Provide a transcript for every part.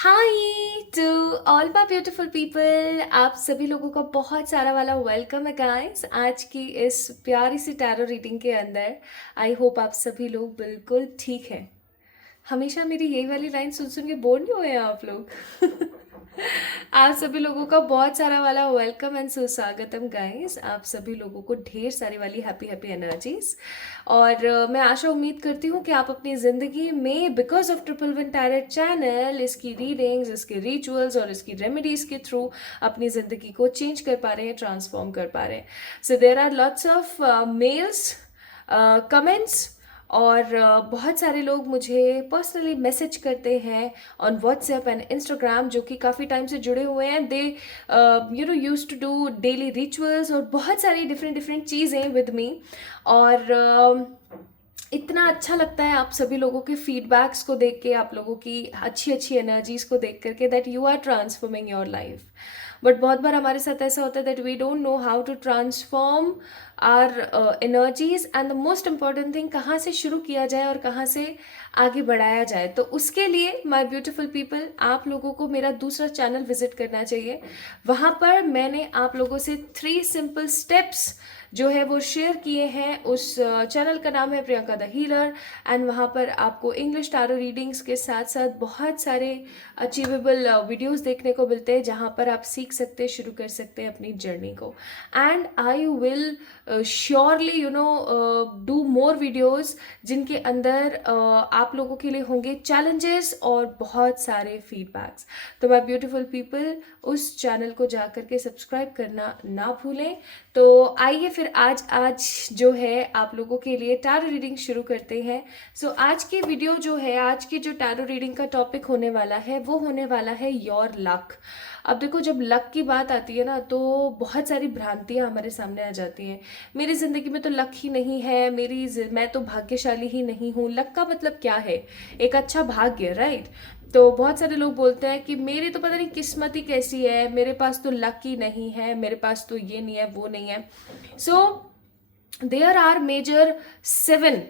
Hi to all my beautiful people. आप सभी लोगों का बहुत सारा वाला वेलकम है गाइस आज की इस प्यारी सी टैरो रीडिंग के अंदर। आई होप आप सभी लोग बिल्कुल ठीक हैं। हमेशा मेरी यही वाली लाइन सुन सुन के बोर नहीं हुए हैं आप लोग? आप सभी लोगों का बहुत सारा वाला वेलकम एंड सुस्वागतम गाइस। आप सभी लोगों को ढेर सारी वाली हैप्पी हैप्पी एनर्जीज। और मैं आशा उम्मीद करती हूँ कि आप अपनी ज़िंदगी में because of triple one tarot channel, इसकी रीडिंग्स, इसके रिचुअल्स और इसकी रेमेडीज़ के थ्रू अपनी ज़िंदगी को चेंज कर पा रहे हैं, ट्रांसफॉर्म कर पा रहे हैं। So there are lots of mails, comments और बहुत सारे लोग मुझे पर्सनली मैसेज करते हैं ऑन व्हाट्सएप एंड इंस्टाग्राम, जो कि काफ़ी टाइम से जुड़े हुए हैं। They use to do daily rituals और बहुत सारी डिफरेंट डिफरेंट चीज़ें विद मी। और इतना अच्छा लगता है आप सभी लोगों के फीडबैक्स को देख के, आप लोगों की अच्छी अच्छी एनर्जीज को देख करके, that you are transforming your life. But बहुत बार हमारे साथ ऐसा होता है that we don't know how to transform our energies and the most important thing, कहाँ से शुरू किया जाए और कहाँ से आगे बढ़ाया जाए। तो उसके लिए माय ब्यूटीफुल पीपल, आप लोगों को मेरा दूसरा चैनल विजिट करना चाहिए। वहाँ पर मैंने आप लोगों से 3 सिंपल स्टेप्स जो है वो शेयर किए हैं। उस चैनल का नाम है प्रियंका द हीलर एंड वहाँ पर आपको इंग्लिश टैरो रीडिंग्स के साथ साथ बहुत सारे अचीवेबल वीडियोस देखने को मिलते हैं, जहाँ पर आप सीख सकते हैं, शुरू कर सकते हैं अपनी जर्नी को। And I will surely do more videos जिनके अंदर आप लोगों के लिए होंगे चैलेंजेस और बहुत सारे फीडबैक्स। तो माय ब्यूटीफुल पीपल, उस चैनल को जा करके सब्सक्राइब करना ना भूलें। तो आइए फिर आज जो है आप लोगों के लिए टैरो रीडिंग शुरू करते हैं। सो आज की वीडियो जो है, आज की जो टैरो रीडिंग का टॉपिक होने वाला है वो होने वाला है योर लक। अब देखो, जब लक की बात आती है ना तो बहुत सारी भ्रांतियां हमारे सामने आ जाती हैं। मेरी ज़िंदगी में तो लक ही नहीं है, मैं तो भाग्यशाली ही नहीं हूँ। लक का मतलब क्या है? एक अच्छा भाग्य, राइट? तो बहुत सारे लोग बोलते हैं कि मेरी तो पता नहीं किस्मत ही कैसी है, मेरे पास तो लक ही नहीं है, मेरे पास तो ये नहीं है, वो नहीं है। सो देयर आर मेजर 7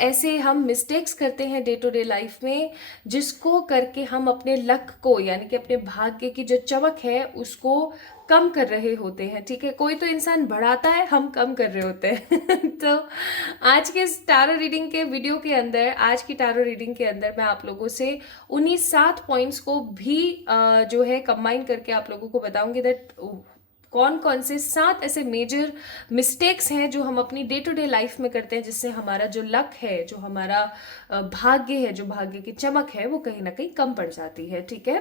ऐसे हम मिस्टेक्स करते हैं डे टू डे लाइफ में, जिसको करके हम अपने लक को, यानी कि अपने भाग्य की जो चमक है उसको कम कर रहे होते हैं। ठीक है, कोई तो इंसान बढ़ाता है, हम कम कर रहे होते हैं। तो आज के इस टैरो रीडिंग के वीडियो के अंदर, आज की टैरो रीडिंग के अंदर मैं आप लोगों से उन्हीं 7 पॉइंट्स को भी जो है कंबाइन करके आप लोगों को बताऊंगी दैट कौन कौन से 7 ऐसे मेजर मिस्टेक्स हैं जो हम अपनी डे टू डे लाइफ में करते हैं, जिससे हमारा जो लक है, जो हमारा भाग्य है, जो भाग्य की चमक है, वो कहीं ना कहीं कम पड़ जाती है। ठीक है,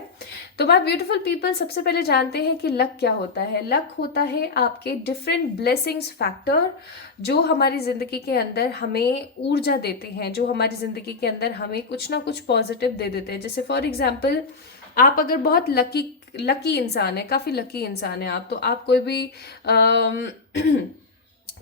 तो माय ब्यूटीफुल पीपल, सबसे पहले जानते हैं कि लक क्या होता है। लक होता है आपके डिफरेंट ब्लेसिंग्स फैक्टर, जो हमारी ज़िंदगी के अंदर हमें ऊर्जा देते हैं, जो हमारी ज़िंदगी के अंदर हमें कुछ ना कुछ पॉजिटिव दे देते हैं। जैसे फॉर एग्जाम्पल, आप अगर बहुत लकी लकी इंसान है, काफ़ी लकी इंसान है आप, तो आप कोई भी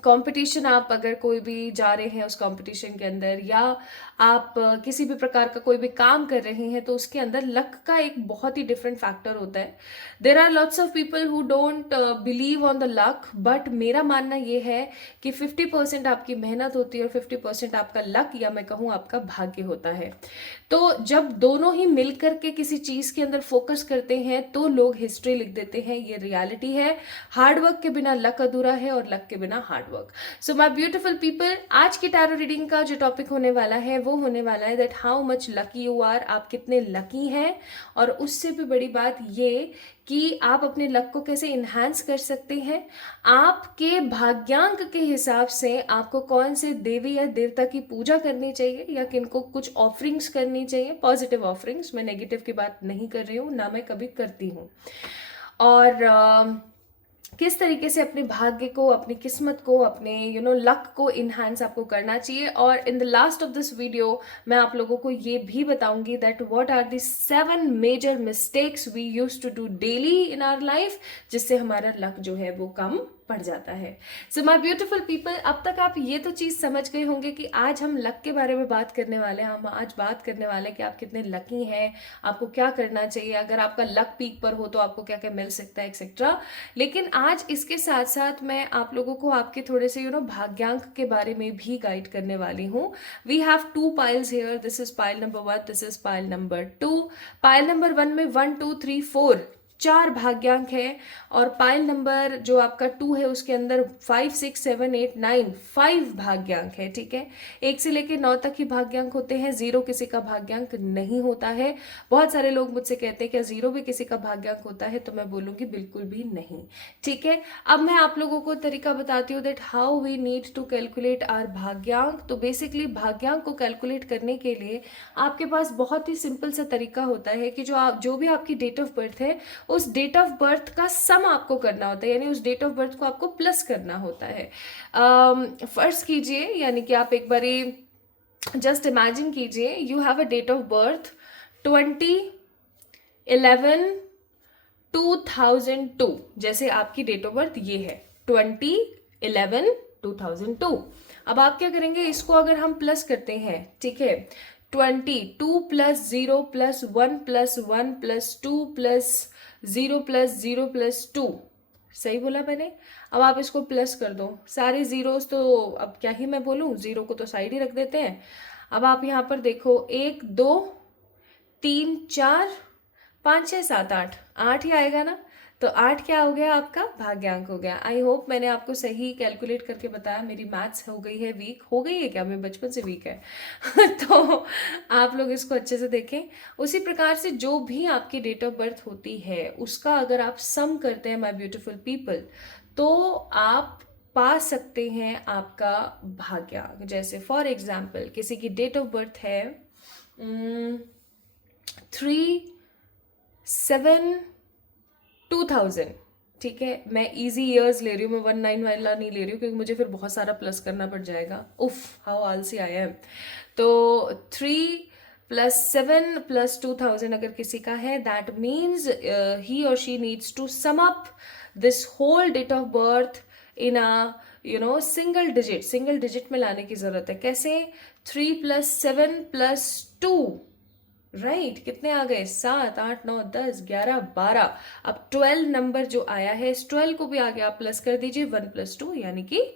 कंपटीशन, आप अगर कोई भी जा रहे हैं उस कंपटीशन के अंदर, या आप किसी भी प्रकार का कोई भी काम कर रहे हैं, तो उसके अंदर लक का एक बहुत ही डिफरेंट फैक्टर होता है। There are lots of people who don't believe on the luck, but मेरा मानना ये है कि 50% आपकी मेहनत होती है और 50% आपका लक, या मैं कहूँ आपका भाग्य होता है। तो जब दोनों ही मिलकर के किसी चीज़ के अंदर फोकस करते हैं तो लोग हिस्ट्री लिख देते हैं। ये रियलिटी है। हार्डवर्क के बिना लक अधूरा है और लक के बिना hard work. So my beautiful people, आज की टैरो रीडिंग का जो टॉपिक होने वाला है वो होने वाला है that how much lucky you are, आप कितने लकी हैं। और उससे भी बड़ी बात ये कि आप अपने लक को कैसे इन्हांस कर सकते हैं। आपके भाग्यांक के हिसाब से आपको कौन से देवी या देवता की पूजा करनी चाहिए, या किनको कुछ ऑफरिंग्स करनी चाहिए, पॉजिटिव ऑफरिंग्स। मैं नेगेटिव की बात नहीं कर रही हूँ, ना मैं कभी करती हूँ। और किस तरीके से अपने भाग्य को, अपनी किस्मत को, अपने लक को इन्हांस आपको करना चाहिए। और in the last of this video मैं आप लोगों को ये भी बताऊंगी that what are the 7 major mistakes we use to do daily in our life, जिससे हमारा लक जो है वो कम पड़ जाता है। सो माय ब्यूटीफुल पीपल, अब तक आप ये तो चीज़ समझ गए होंगे कि आज हम लक के बारे में बात करने वाले हैं। हम आज बात करने वाले हैं कि आप कितने लकी हैं, आपको क्या करना चाहिए, अगर आपका लक पीक पर हो तो आपको क्या क्या मिल सकता है, एक्सेट्रा। लेकिन आज इसके साथ साथ मैं आप लोगों को आपके थोड़े से भाग्यांक के बारे में भी गाइड करने वाली हूँ। We have 2 piles here. This is pile number 1, this is pile number 2। Pile number 1 में 1 2 3 4 4 भाग्यांक है, और पाइल नंबर जो आपका 2 है उसके अंदर 5 6 7 8 9 5 भाग्यांक है। ठीक है, 1 से लेकर 9 तक ही भाग्यांक होते हैं, 0 किसी का भाग्यांक नहीं होता है। बहुत सारे लोग मुझसे कहते हैं क्या 0 भी किसी का भाग्यांक होता है, तो मैं बोलूँगी बिल्कुल भी नहीं। ठीक है, अब मैं आप लोगों को तरीका बताती हूँ that how we need to calculate our भाग्यांक। तो बेसिकली भाग्यांक को कैलकुलेट करने के लिए आपके पास बहुत ही सिंपल सा तरीका होता है कि जो भी आपकी डेट ऑफ बर्थ है, उस डेट ऑफ बर्थ का सम आपको करना होता है, यानी उस डेट ऑफ बर्थ को आपको प्लस करना होता है। फर्स्ट कीजिए, यानी कि आप एक बारी जस्ट इमेजिन कीजिए, you have a date of birth 2011-2002, जैसे आपकी डेट ऑफ बर्थ ये है 2011-2002। अब आप क्या करेंगे, इसको अगर हम प्लस करते हैं, ठीक है, 22 + 0 + 1 + 1 + 2 + 0 + 0 + 2, सही बोला मैंने। अब आप इसको प्लस कर दो, सारे जीरोस तो अब क्या ही मैं बोलूँ, जीरो को तो साइड ही रख देते हैं। अब आप यहाँ पर देखो 1 2 3 4 5 6 7 8, 8 ही आएगा ना, तो 8 क्या हो गया, आपका भाग्यांक हो गया। आई होप मैंने आपको सही कैलकुलेट करके बताया। मेरी मैथ्स हो गई है वीक, हो गई है क्या, मैं बचपन से वीक है तो आप लोग इसको अच्छे से देखें। उसी प्रकार से जो भी आपकी डेट ऑफ बर्थ होती है उसका अगर आप सम करते हैं माय ब्यूटीफुल पीपल, तो आप पा सकते हैं आपका भाग्यांक। जैसे फॉर एग्जाम्पल किसी की डेट ऑफ बर्थ है 3/7/2000, ठीक है, मैं इजी ईयर्स ले रही हूँ, मैं 19 वाला नहीं ले रही हूँ, क्योंकि मुझे फिर बहुत सारा प्लस करना पड़ जाएगा। उफ, हाउ आलसी आई एम। तो 3 + 7 + 2000 अगर किसी का है, दैट मीन्स ही और she needs to sum up this whole date of birth in a single digit में लाने की जरूरत है। कैसे, 3 + 7 + 2, राइट, कितने आ गए, 7 8 9 10 11 12। अब 12 नंबर जो आया है, इस 12 को भी आगे आप प्लस कर दीजिए, 1 + 2 यानी कि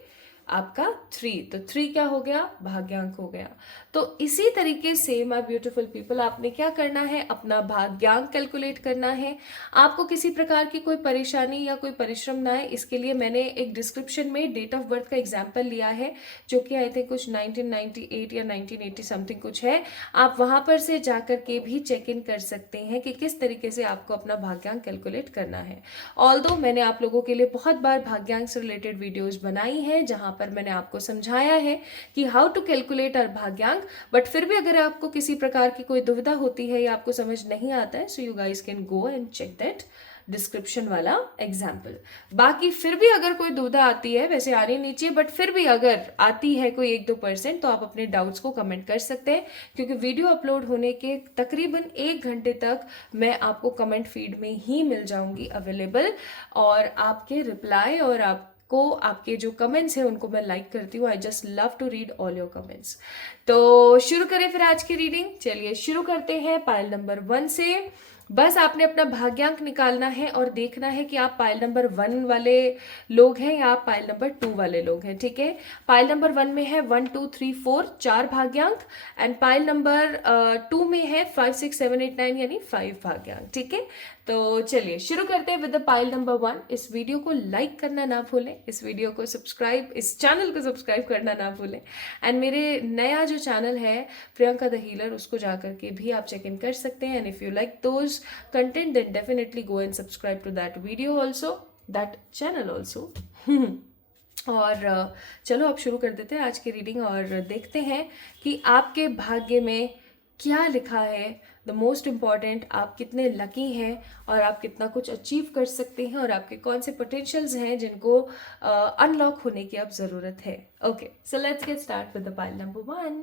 आपका 3, तो 3 क्या हो गया, भाग्यांक हो गया। तो इसी तरीके से माय ब्यूटीफुल पीपल, आपने क्या करना है, अपना भाग्यांक कैलकुलेट करना है। आपको किसी प्रकार की कोई परेशानी या कोई परिश्रम ना आए, इसके लिए मैंने एक डिस्क्रिप्शन में डेट ऑफ बर्थ का एग्जाम्पल लिया है, जो कि आई थिंक कुछ 1998 या 1980 समथिंग कुछ है। आप वहां पर से जाकर के भी चेक इन कर सकते हैं कि किस तरीके से आपको अपना भाग्यांक कैलकुलेट करना है। ऑल्दो मैंने आप लोगों के लिए बहुत बार भाग्यांक से रिलेटेड वीडियोज बनाई है, जहां पर मैंने आपको समझाया है कि हाउ टू कैलकुलेट आवर भाग्यांक। बट फिर भी अगर आपको किसी प्रकार की कोई दुविधा होती है या आपको समझ नहीं आता है, so you guys can go and check that description वाला एग्जाम्पल। बाकी फिर भी अगर कोई दुविधा आती है, वैसे आनी नहीं चाहिए, बट फिर भी अगर आती है कोई 1-2%, तो आप अपने डाउट्स को कमेंट कर सकते हैं, क्योंकि वीडियो अपलोड होने के तकरीबन 1 घंटे तक मैं आपको कमेंट फीड में ही मिल जाऊंगी अवेलेबल, और आपके रिप्लाई और आपको आपके जो कमेंट्स हैं उनको मैं लाइक करती हूँ। I just love to read all your comments. तो शुरू करें फिर आज की रीडिंग। चलिए शुरू करते हैं पाइल नंबर 1 से। बस आपने अपना भाग्यांक निकालना है और देखना है कि आप पाइल नंबर 1 वाले लोग हैं या आप पाइल नंबर 2 वाले लोग हैं। ठीक है, पाइल नंबर 1 में है 1 2 3 4 4 भाग्यांक, एंड पाइल नंबर 2 में है 5 6 7 8 9 यानी 5 भाग्यांक। ठीक है, तो चलिए शुरू करते हैं विद द पाइल नंबर 1। इस वीडियो को लाइक करना ना भूलें, इस वीडियो को सब्सक्राइब, इस चैनल को सब्सक्राइब करना ना भूलें, एंड मेरे नया जो चैनल है प्रियंका द हीलर, उसको जाकर के भी आप चेक इन कर सकते हैं। And if you like those content, then definitely go and subscribe to that video also, that channel also. और चलो अब शुरू कर देते हैं आज की रीडिंग और देखते हैं कि आपके भाग्य में क्या लिखा है। द मोस्ट इम्पॉर्टेंट, आप कितने लकी हैं और आप कितना कुछ अचीव कर सकते हैं, और आपके कौन से पोटेंशियल्स हैं जिनको अनलॉक होने की अब ज़रूरत है। Okay, so let's get start with the pile number 1।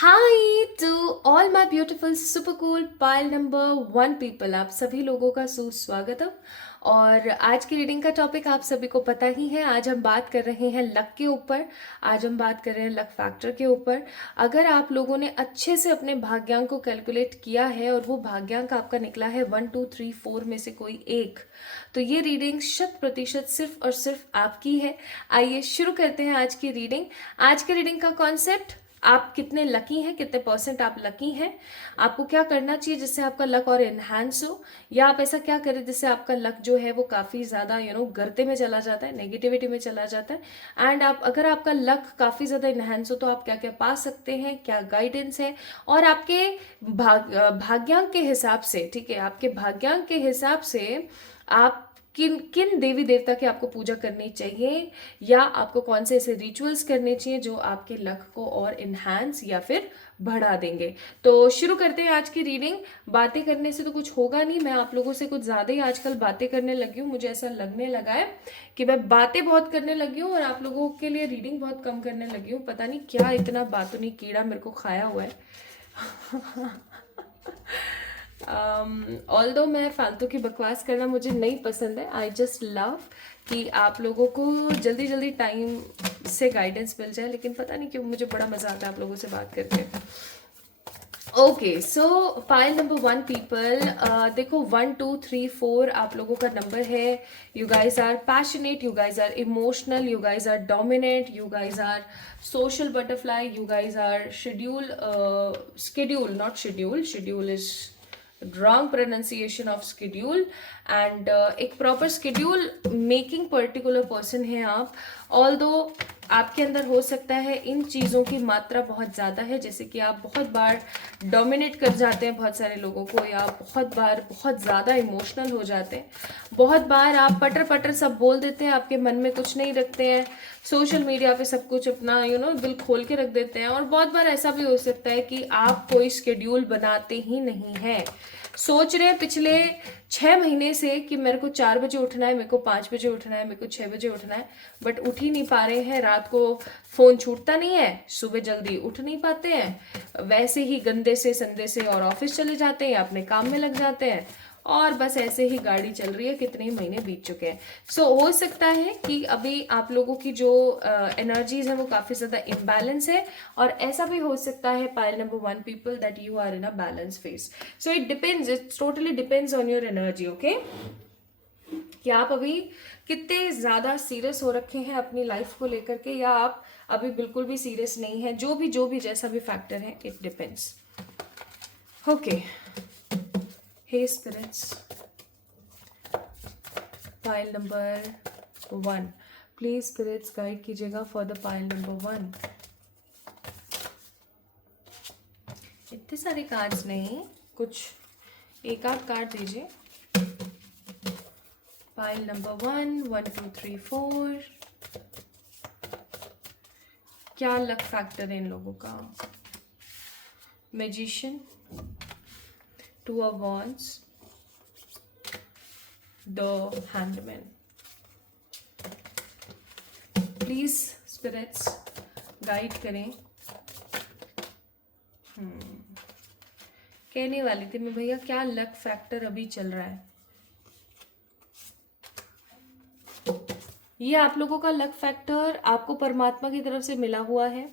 Hi to all my beautiful super cool pile number 1 people, आप सभी लोगों का सुस्वागतम। और आज की रीडिंग का टॉपिक आप सभी को पता ही है। आज हम बात कर रहे हैं लक के ऊपर। आज हम बात कर रहे हैं लक फैक्टर के ऊपर। अगर आप लोगों ने अच्छे से अपने भाग्यांक को कैलकुलेट किया है और वो भाग्यांक आपका निकला है 1 2 3 4 में से कोई एक, तो ये रीडिंग 100% सिर्फ और सिर्फ आपकी है। आइए शुरू करते हैं आज की रीडिंग। आज की रीडिंग का कॉन्सेप्ट, आप कितने लकी हैं, कितने परसेंट आप लकी हैं, आपको क्या करना चाहिए जिससे आपका लक और इन्हांस हो, या आप ऐसा क्या करें जिससे आपका लक जो है वो काफ़ी ज़्यादा गर्ते में चला जाता है, नेगेटिविटी में चला जाता है। एंड आप, अगर आपका लक काफ़ी ज़्यादा इन्हांस हो तो आप क्या क्या पा सकते हैं, क्या गाइडेंस है, और आपके भाग्यांक के हिसाब से, ठीक है, आपके भाग्यांक के हिसाब से आप किन किन देवी देवता की आपको पूजा करनी चाहिए, या आपको कौन से ऐसे रिचुअल्स करने चाहिए जो आपके लक को और इन्हांस या फिर बढ़ा देंगे। तो शुरू करते हैं आज की रीडिंग। बातें करने से तो कुछ होगा नहीं, मैं आप लोगों से कुछ ज़्यादा ही आजकल बातें करने लगी हूँ। मुझे ऐसा लगने लगा है कि मैं बातें बहुत करने लगी हूँ और आप लोगों के लिए रीडिंग बहुत कम करने लगी हूँ। पता नहीं क्या इतना बातूनी कीड़ा मेरे को खाया हुआ है। ऑल्दो मैं फालतू की बकवास करना मुझे नहीं पसंद है। आई जस्ट लव कि आप लोगों को जल्दी जल्दी टाइम से गाइडेंस मिल जाए, लेकिन पता नहीं क्यों मुझे बड़ा मजा आता है आप लोगों से बात करके। ओके, सो पाइल नंबर 1 पीपल, देखो 1 2 3 4 आप लोगों का नंबर है। You guys are passionate, you guys are emotional, you guys are dominate, you guys are social butterfly, you guys are schedule, not schedule, schedule is wrong pronunciation of schedule, and एक proper schedule making particular person है आप। Although आपके अंदर हो सकता है इन चीज़ों की मात्रा बहुत ज़्यादा है, जैसे कि आप बहुत बार डोमिनेट कर जाते हैं बहुत सारे लोगों को, या बहुत बार बहुत ज़्यादा इमोशनल हो जाते हैं, बहुत बार आप पटर पटर सब बोल देते हैं, आपके मन में कुछ नहीं रखते हैं, सोशल मीडिया पे सब कुछ अपना दिल खोल के रख देते हैं। और बहुत बार ऐसा भी हो सकता है कि आप कोई स्केड्यूल बनाते ही नहीं हैं, सोच रहे हैं पिछले 6 महीने से कि मेरे को 4 बजे उठना है, मेरे को 5 बजे उठना है, मेरे को 6 बजे उठना है, बट उठ ही नहीं पा रहे हैं। रात को फोन छूटता नहीं है, सुबह जल्दी उठ नहीं पाते हैं, वैसे ही गंदे से संदे से और ऑफिस चले जाते हैं या अपने काम में लग जाते हैं, और बस ऐसे ही गाड़ी चल रही है, कितने ही महीने बीत चुके हैं। सो हो सकता है कि अभी आप लोगों की जो एनर्जीज है वो काफ़ी ज़्यादा इम्बैलेंस है, और ऐसा भी हो सकता है pile number 1 people that you are in a balance phase. So it depends, it totally depends on your energy. Okay, कि आप अभी कितने ज़्यादा सीरियस हो रखे हैं अपनी लाइफ को लेकर के, या आप अभी बिल्कुल भी सीरियस नहीं है। जो भी जैसा भी फैक्टर है, it depends. Okay, hey spirits, pile number 1, please spirits guide कीजिएगा फॉर द पाइल नंबर 1। इतने सारे कार्ड्स नहीं, कुछ एक आध कार्ड दीजिए। पाइल नंबर 1 1 2 3 4, क्या लक फैक्टर है इन लोगों का? Magician, 2 of wands, the hangman. Please spirits guide करें। कहने वाली थी मैं भैया, क्या लक फैक्टर अभी चल रहा है? ये आप लोगों का लक फैक्टर आपको परमात्मा की तरफ से मिला हुआ है।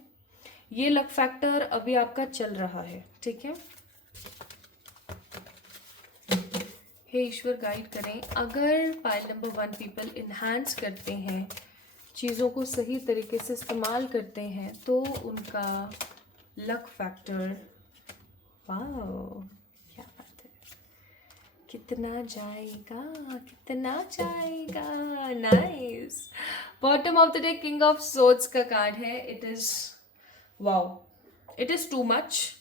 ये लक फैक्टर अभी आपका चल रहा है, ठीक है। हे ईश्वर गाइड करें, अगर पाइल नंबर 1 पीपल इन्हांस करते हैं, चीज़ों को सही तरीके से इस्तेमाल करते हैं, तो उनका लक फैक्टर, वाओ क्या बात है, कितना जाएगा, कितना जाएगा, nice. Bottom of the day king of swords का कार्ड है। It is wow, it is too much,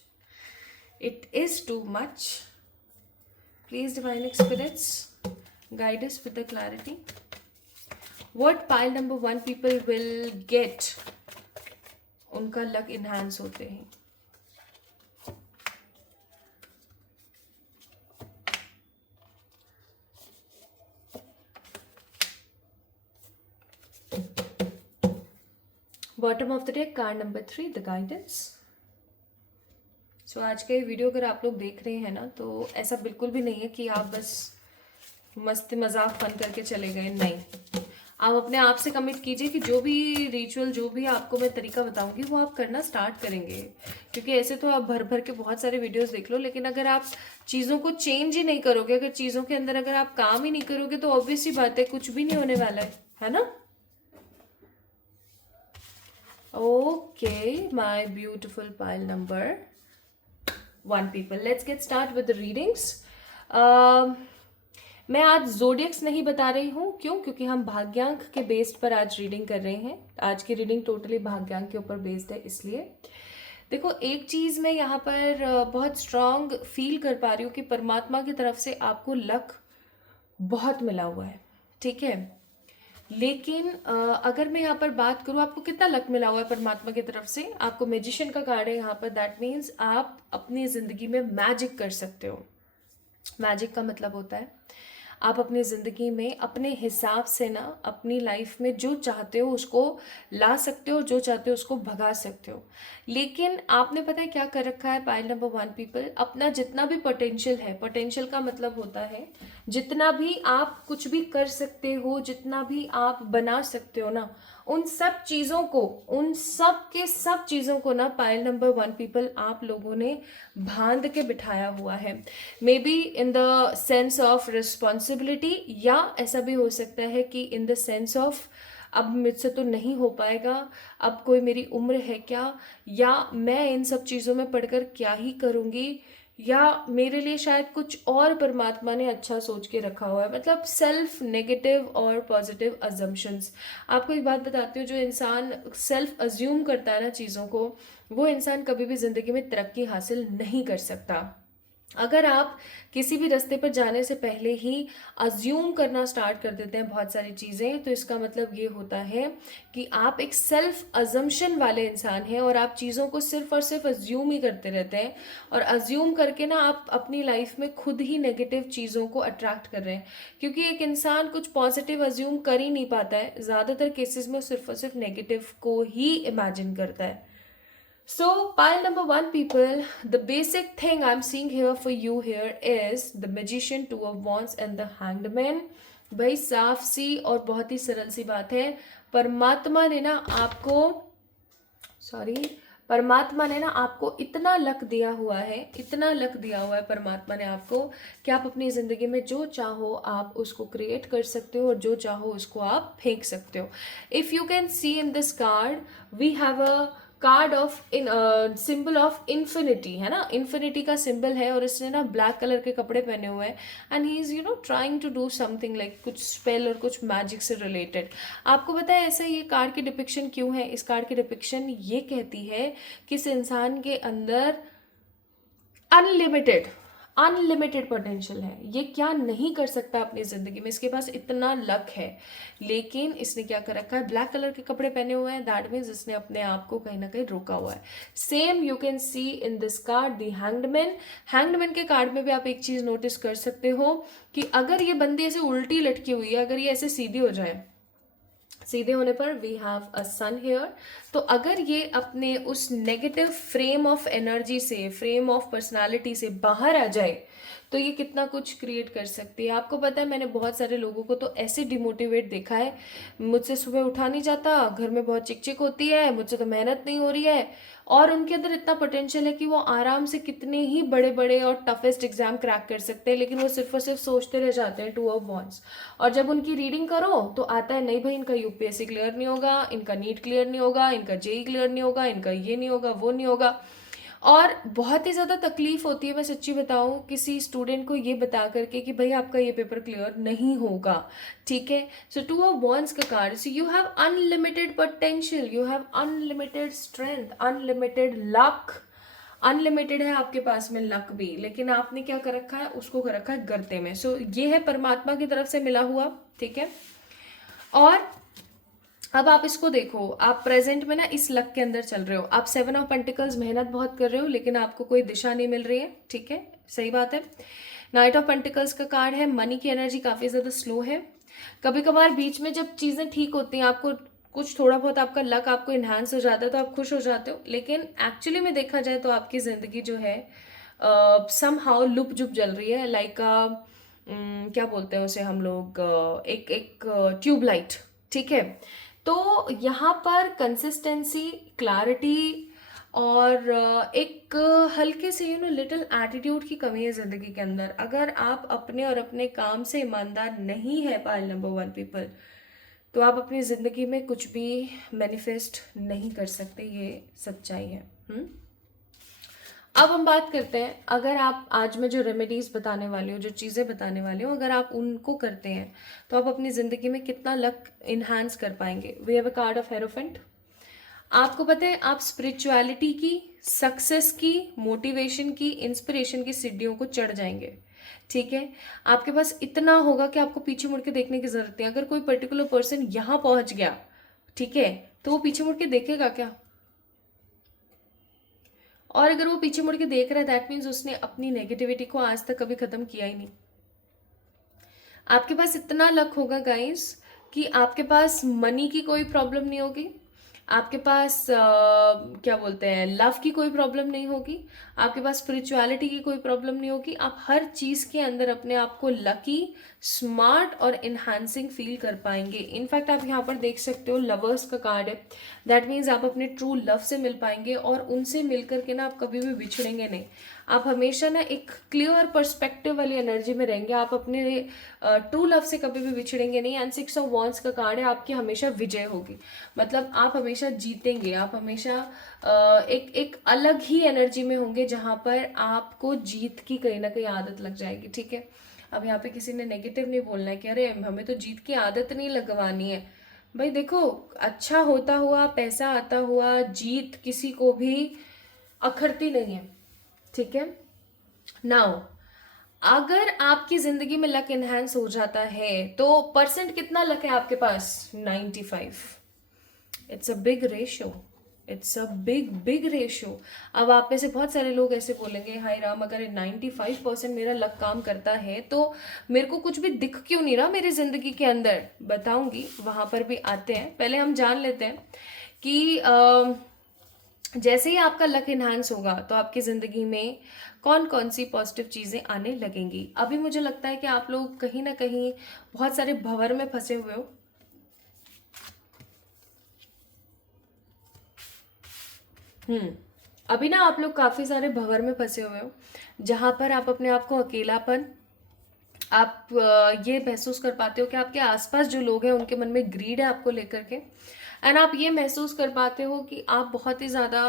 it is too much. Please divine spirits guide us with the clarity. What pile number 1 people will get, उनका luck enhance होते हैं। Bottom of the deck, card number 3, the guidance. सो आज का ये video अगर आप लोग देख रहे हैं ना, तो ऐसा बिल्कुल भी नहीं है कि आप बस मस्त मजाक फन करके चले गए, नहीं। आप अपने आप से कमिट कीजिए कि जो भी रिचुअल, जो भी आपको मैं तरीका बताऊंगी वो आप करना स्टार्ट करेंगे। क्योंकि ऐसे तो आप भर भर के बहुत सारे वीडियोस देख लो, लेकिन अगर आप चीज़ों को चेंज ही नहीं करोगे, अगर चीज़ों के अंदर अगर आप काम ही नहीं करोगे, तो ऑब्वियस ही बात है कुछ भी नहीं होने वाला है ना। Okay, my beautiful pile number one people. Let's get start with the readings. मैं आज जोडियक्स नहीं बता रही हूँ, क्यों? क्योंकि हम भाग्यांक के बेस्ड पर आज रीडिंग कर रहे हैं। आज की रीडिंग टोटली भाग्यांक के ऊपर बेस्ड है। इसलिए देखो, एक चीज़ मैं यहाँ पर बहुत स्ट्रांग फील कर पा रही हूँ कि परमात्मा की तरफ से आपको लक बहुत मिला हुआ है, ठीक है। लेकिन अगर मैं यहाँ पर बात करूँ आपको कितना लक मिला हुआ है परमात्मा की तरफ से, आपको मैजिशियन का कार्ड है यहाँ पर। दैट मीन्स आप अपनी ज़िंदगी में मैजिक कर सकते हो। मैजिक का मतलब होता है आप अपनी ज़िंदगी में अपने हिसाब से ना अपनी लाइफ में जो चाहते हो उसको ला सकते हो, जो चाहते हो उसको भगा सकते हो। लेकिन आपने पता है क्या कर रखा है पाइल नंबर वन पीपल, अपना जितना भी पोटेंशियल है, पोटेंशियल का मतलब होता है जितना भी आप कुछ भी कर सकते हो, जितना भी आप बना सकते हो ना, उन सब चीज़ों को, उन सब के सब चीज़ों को ना पाइल नंबर वन पीपल आप लोगों ने बांध के बिठाया हुआ है। May be in the sense of responsibility, या ऐसा भी हो सकता है कि इन द सेंस ऑफ अब मुझसे तो नहीं हो पाएगा, अब कोई मेरी उम्र है क्या, या मैं इन सब चीज़ों में पढ़कर क्या ही करूँगी, या मेरे लिए शायद कुछ और परमात्मा ने अच्छा सोच के रखा हुआ है। मतलब सेल्फ नेगेटिव और पॉजिटिव अजम्पशंस। आपको एक बात बताती हूँ, जो इंसान सेल्फ अज्यूम करता है ना चीज़ों को, वो इंसान कभी भी ज़िंदगी में तरक्की हासिल नहीं कर सकता। अगर आप किसी भी रास्ते पर जाने से पहले ही अज्यूम करना स्टार्ट कर देते हैं बहुत सारी चीज़ें, तो इसका मतलब ये होता है कि आप एक सेल्फ अजम्पशन वाले इंसान हैं और आप चीज़ों को सिर्फ और सिर्फ अज्यूम ही करते रहते हैं। और अज्यूम करके ना आप अपनी लाइफ में खुद ही नेगेटिव चीज़ों को अट्रैक्ट कर रहे हैं। क्योंकि एक इंसान कुछ पॉजिटिव अज्यूम कर ही नहीं पाता है, ज़्यादातर केसेस में सिर्फ और सिर्फ नेगेटिव को ही इमेजिन करता है। So, pile number one people, the basic thing I'm seeing here for you here is the Magician, Two of Wands and the Hanged Man. भाई साफ सी और बहुत ही सरल सी बात है, परमात्मा ने ना आपको परमात्मा ने ना आपको इतना लक दिया हुआ है, इतना लक दिया हुआ है परमात्मा ने आपको, कि आप अपनी ज़िंदगी में जो चाहो आप उसको क्रिएट कर सकते हो और जो चाहो उसको आप फेंक सकते हो। If you can see in this card we have a card of symbol of infinity, है ना, इन्फिनिटी का सिंबल है। और इसने ना ब्लैक कलर के कपड़े पहने हुए हैं and he is trying to do something like कुछ स्पेल और कुछ मैजिक से रिलेटेड। आपको पता है ऐसा ये कार्ड की डिपिक्शन क्यों है? इस कार्ड की डिपिक्शन ये कहती है कि इस इंसान के अंदर अनलिमिटेड अनलिमिटेड पोटेंशियल है। ये क्या नहीं कर सकता अपनी ज़िंदगी में, इसके पास इतना लक है। लेकिन इसने क्या कर रखा है, ब्लैक कलर के कपड़े पहने हुए हैं। दैट मीन्स इसने अपने आप को कहीं ना कहीं रोका हुआ है। Same you can see in this card the hanged man. Hanged man के कार्ड में भी आप एक चीज़ नोटिस कर सकते हो कि अगर ये बंदी ऐसे उल्टी लटकी हुई है, अगर ये ऐसे सीधी हो जाए, सीधे होने पर we have a sun here. तो अगर ये अपने उस नेगेटिव फ्रेम ऑफ एनर्जी से, फ्रेम ऑफ पर्सनालिटी से बाहर आ जाए, तो ये कितना कुछ क्रिएट कर सकती है। आपको पता है मैंने बहुत सारे लोगों को तो ऐसे डिमोटिवेट देखा है, मुझसे सुबह उठा नहीं जाता, घर में बहुत चिक चिक होती है, मुझसे तो मेहनत नहीं हो रही है, और उनके अंदर इतना पोटेंशियल है कि वो आराम से कितने ही बड़े बड़े और टफेस्ट एग्जाम क्रैक कर सकते हैं, लेकिन वो सिर्फ और सिर्फ सोचते रह जाते हैं। Two of wands. और जब उनकी रीडिंग करो तो आता है नहीं भाई, इनका यूपीएससी क्लियर नहीं होगा, इनका नीट क्लियर नहीं होगा, इनका जेई क्लियर नहीं होगा, इनका ये नहीं होगा, वो नहीं होगा। और बहुत ही ज़्यादा तकलीफ होती है, मैं सच्ची बताऊं, किसी स्टूडेंट को ये बता करके कि भाई आपका ये पेपर क्लियर नहीं होगा, ठीक है। सो टू ऑफ वॉन्ड्स का card, so you have unlimited potential, you have unlimited strength, unlimited luck, unlimited है आपके पास में लक भी, लेकिन आपने क्या कर रखा है, उसको कर रखा है गर्ते में। सो ये है परमात्मा की तरफ से मिला हुआ, ठीक है। और अब आप इसको देखो, आप प्रेजेंट में ना इस लक के अंदर चल रहे हो, आप 7 ऑफ पेंटिकल्स मेहनत बहुत कर रहे हो, लेकिन आपको कोई दिशा नहीं मिल रही है, ठीक है, सही बात है। नाइट ऑफ पेंटिकल्स का कार्ड है, मनी की एनर्जी काफ़ी ज़्यादा स्लो है। कभी कभार बीच में जब चीज़ें ठीक होती हैं, आपको कुछ थोड़ा बहुत आपका लक आपको इन्हांस हो जाता है तो आप खुश हो जाते हो, लेकिन एक्चुअली में देखा जाए तो आपकी ज़िंदगी जो है सम हाउ लुप जुप जल रही है, लाइक क्या बोलते हैं उसे हम लोग, एक एक ट्यूबलाइट, ठीक है। तो यहाँ पर कंसिस्टेंसी, क्लैरिटी और एक हल्के से लिटिल एटीट्यूड की कमी है ज़िंदगी के अंदर। अगर आप अपने और अपने काम से ईमानदार नहीं है पाइल नंबर वन पीपल, तो आप अपनी ज़िंदगी में कुछ भी मैनिफेस्ट नहीं कर सकते, ये सच्चाई है। अब हम बात करते हैं, अगर आप आज मैं जो रेमेडीज बताने वाली हूँ, जो चीज़ें बताने वाली हूँ, अगर आप उनको करते हैं तो आप अपनी ज़िंदगी में कितना लक इन्हांस कर पाएंगे। We have a card of hierophant. आपको पता है आप स्पिरिचुअलिटी की, सक्सेस की, मोटिवेशन की, इंस्पिरेशन की सीढ़ियों को चढ़ जाएंगे, ठीक है। आपके पास इतना होगा कि आपको पीछे मुड़ के देखने की जरूरत नहीं। अगर कोई पर्टिकुलर पर्सन यहाँ पहुंच गया, ठीक है, तो वो पीछे मुड़ के देखेगा क्या? और अगर वो पीछे मुड़ के देख रहा है, दैट मीन्स उसने अपनी नेगेटिविटी को आज तक कभी खत्म किया ही नहीं। आपके पास इतना लक होगा गाइस कि आपके पास मनी की कोई प्रॉब्लम नहीं होगी, आपके पास क्या बोलते हैं, लव की कोई प्रॉब्लम नहीं होगी, आपके पास स्पिरिचुअलिटी की कोई प्रॉब्लम नहीं होगी। आप हर चीज़ के अंदर अपने आप को लकी, स्मार्ट और इन्हांसिंग फील कर पाएंगे। इनफैक्ट आप यहाँ पर देख सकते हो लवर्स का कार्ड है, दैट मीन्स आप अपने ट्रू लव से मिल पाएंगे और उनसे मिलकर के ना आप कभी भी बिछड़ेंगे नहीं। आप हमेशा ना एक क्लियर पर्सपेक्टिव वाली एनर्जी में रहेंगे, आप अपने ट्रू लव से कभी भी बिछड़ेंगे नहीं। एंड 6 ऑफ वॉन्ड्स का कार्ड है, आपकी हमेशा विजय होगी, मतलब आप हमेशा जीतेंगे, आप हमेशा एक अलग ही एनर्जी में होंगे जहां पर आपको जीत की कहीं ना कहीं आदत लग जाएगी, ठीक है। अब यहाँ पे किसी ने नेगेटिव नहीं बोलना है कि अरे हमें तो जीत की आदत नहीं लगवानी है। भाई देखो, अच्छा होता हुआ, पैसा आता हुआ जीत किसी को भी अखरती नहीं है, ठीक है। नाउ अगर आपकी जिंदगी में लक एनहांस हो जाता है तो परसेंट कितना लक है आपके पास? 95। It's a big ratio, it's a big big ratio. अब आप में से बहुत सारे लोग ऐसे बोलेंगे, हाय राम, अगर 95% मेरा लक काम करता है तो मेरे को कुछ भी दिख क्यों नहीं रहा मेरी जिंदगी के अंदर? बताऊंगी, वहां पर भी आते हैं। पहले हम जान लेते हैं कि जैसे ही आपका लक इन्हांस होगा तो आपकी ज़िंदगी में कौन कौन सी पॉजिटिव चीज़ें आने लगेंगी। अभी मुझे लगता है कि आप लोग कहीं ना कहीं बहुत सारे भंवर में फंसे हुए हो। अभी ना आप लोग काफ़ी सारे भंवर में फंसे हुए हो जहाँ पर आप अपने आप को अकेलापन, आप ये महसूस कर पाते हो कि आपके आसपास जो लोग हैं उनके मन में ग्रीड है आपको लेकर के। एंड आप ये महसूस कर पाते हो कि आप बहुत ही ज़्यादा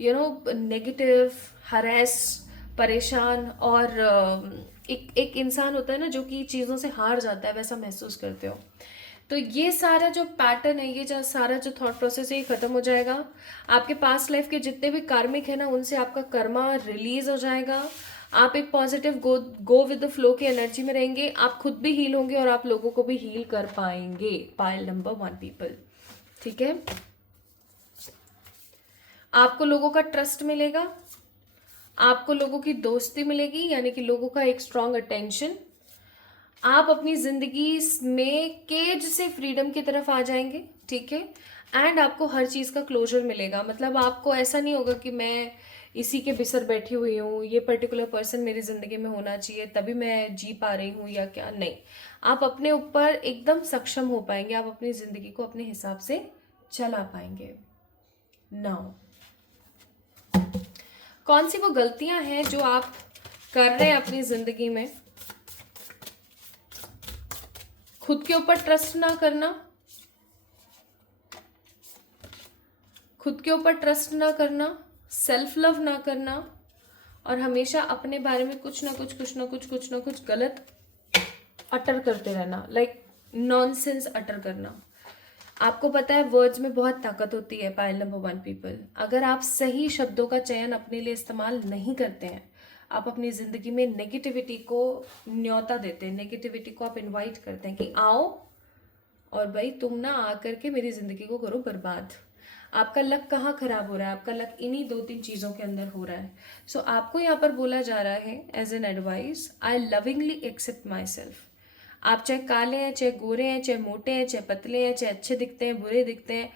नेगेटिव, हरेस, परेशान और एक इंसान होता है ना जो कि चीज़ों से हार जाता है, वैसा महसूस करते हो। तो ये सारा जो पैटर्न है, ये जो सारा जो थॉट प्रोसेस है, ये खत्म हो जाएगा। आपके पास्ट लाइफ के जितने भी कार्मिक है ना, उनसे आपका कर्मा रिलीज हो जाएगा। आप एक positive go with the flow की एनर्जी में रहेंगे, आप खुद भी हील होंगे और आप लोगों को भी हील कर पाएंगे। पाइल नंबर वन पीपल, ठीक है। आपको लोगों का ट्रस्ट मिलेगा, आपको लोगों की दोस्ती मिलेगी, यानी कि लोगों का एक स्ट्रॉन्ग अटेंशन। आप अपनी जिंदगी में केज से फ्रीडम की तरफ आ जाएंगे, ठीक है। एंड आपको हर चीज़ का क्लोजर मिलेगा, मतलब आपको ऐसा नहीं होगा कि मैं इसी के बिसर बैठी हुई हूँ, ये पर्टिकुलर पर्सन मेरी ज़िंदगी में होना चाहिए तभी मैं जी पा रही हूँ या क्या, नहीं। आप अपने ऊपर एकदम सक्षम हो पाएंगे, आप अपनी ज़िंदगी को अपने हिसाब से चला पाएंगे। नाउ कौन सी वो गलतियां हैं जो आप कर रहे हैं अपनी ज़िंदगी में? खुद के ऊपर ट्रस्ट ना करना, खुद के ऊपर ट्रस्ट ना करना, सेल्फ लव ना करना और हमेशा अपने बारे में कुछ ना कुछ गलत अटर करते रहना, लाइक नॉनसेंस अटर करना। आपको पता है वर्ड्स में बहुत ताकत होती है पाइल नंबर वन पीपल। अगर आप सही शब्दों का चयन अपने लिए इस्तेमाल नहीं करते हैं, आप अपनी ज़िंदगी में नेगेटिविटी को न्योता देते हैं, नेगेटिविटी को आप इनवाइट करते हैं कि आओ और भाई तुम ना आकर के मेरी ज़िंदगी को करो बर्बाद। आपका लक कहाँ खराब हो रहा है? आपका लक इन्हीं 2-3 चीज़ों के अंदर हो रहा है। सो आपको यहाँ पर बोला जा रहा है as an advice, I lovingly accept myself. आप चाहे काले हैं, चाहे गोरे हैं, चाहे मोटे हैं, चाहे पतले हैं, चाहे अच्छे दिखते हैं, बुरे दिखते हैं,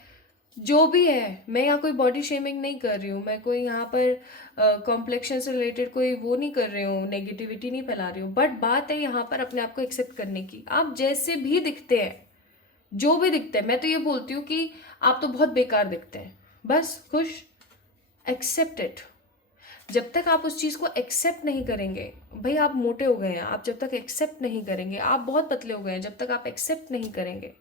जो भी है, मैं यहाँ कोई बॉडी शेमिंग नहीं कर रही हूँ, मैं कोई यहाँ पर कॉम्प्लेक्शन से रिलेटेड कोई वो नहीं कर रही हूँ, नेगेटिविटी नहीं फैला रही हूँ, बट बात है यहाँ पर अपने आप को एक्सेप्ट करने की। आप जैसे भी दिखते हैं, जो भी दिखते हैं, मैं तो ये बोलती हूँ कि आप तो बहुत बेकार दिखते हैं, बस खुश, एक्सेप्ट इट। जब तक आप उस चीज़ को एक्सेप्ट नहीं करेंगे, भाई आप मोटे हो गए हैं, आप जब तक एक्सेप्ट नहीं करेंगे, आप बहुत पतले हो गए हैं, जब तक आप एक्सेप्ट नहीं करेंगे,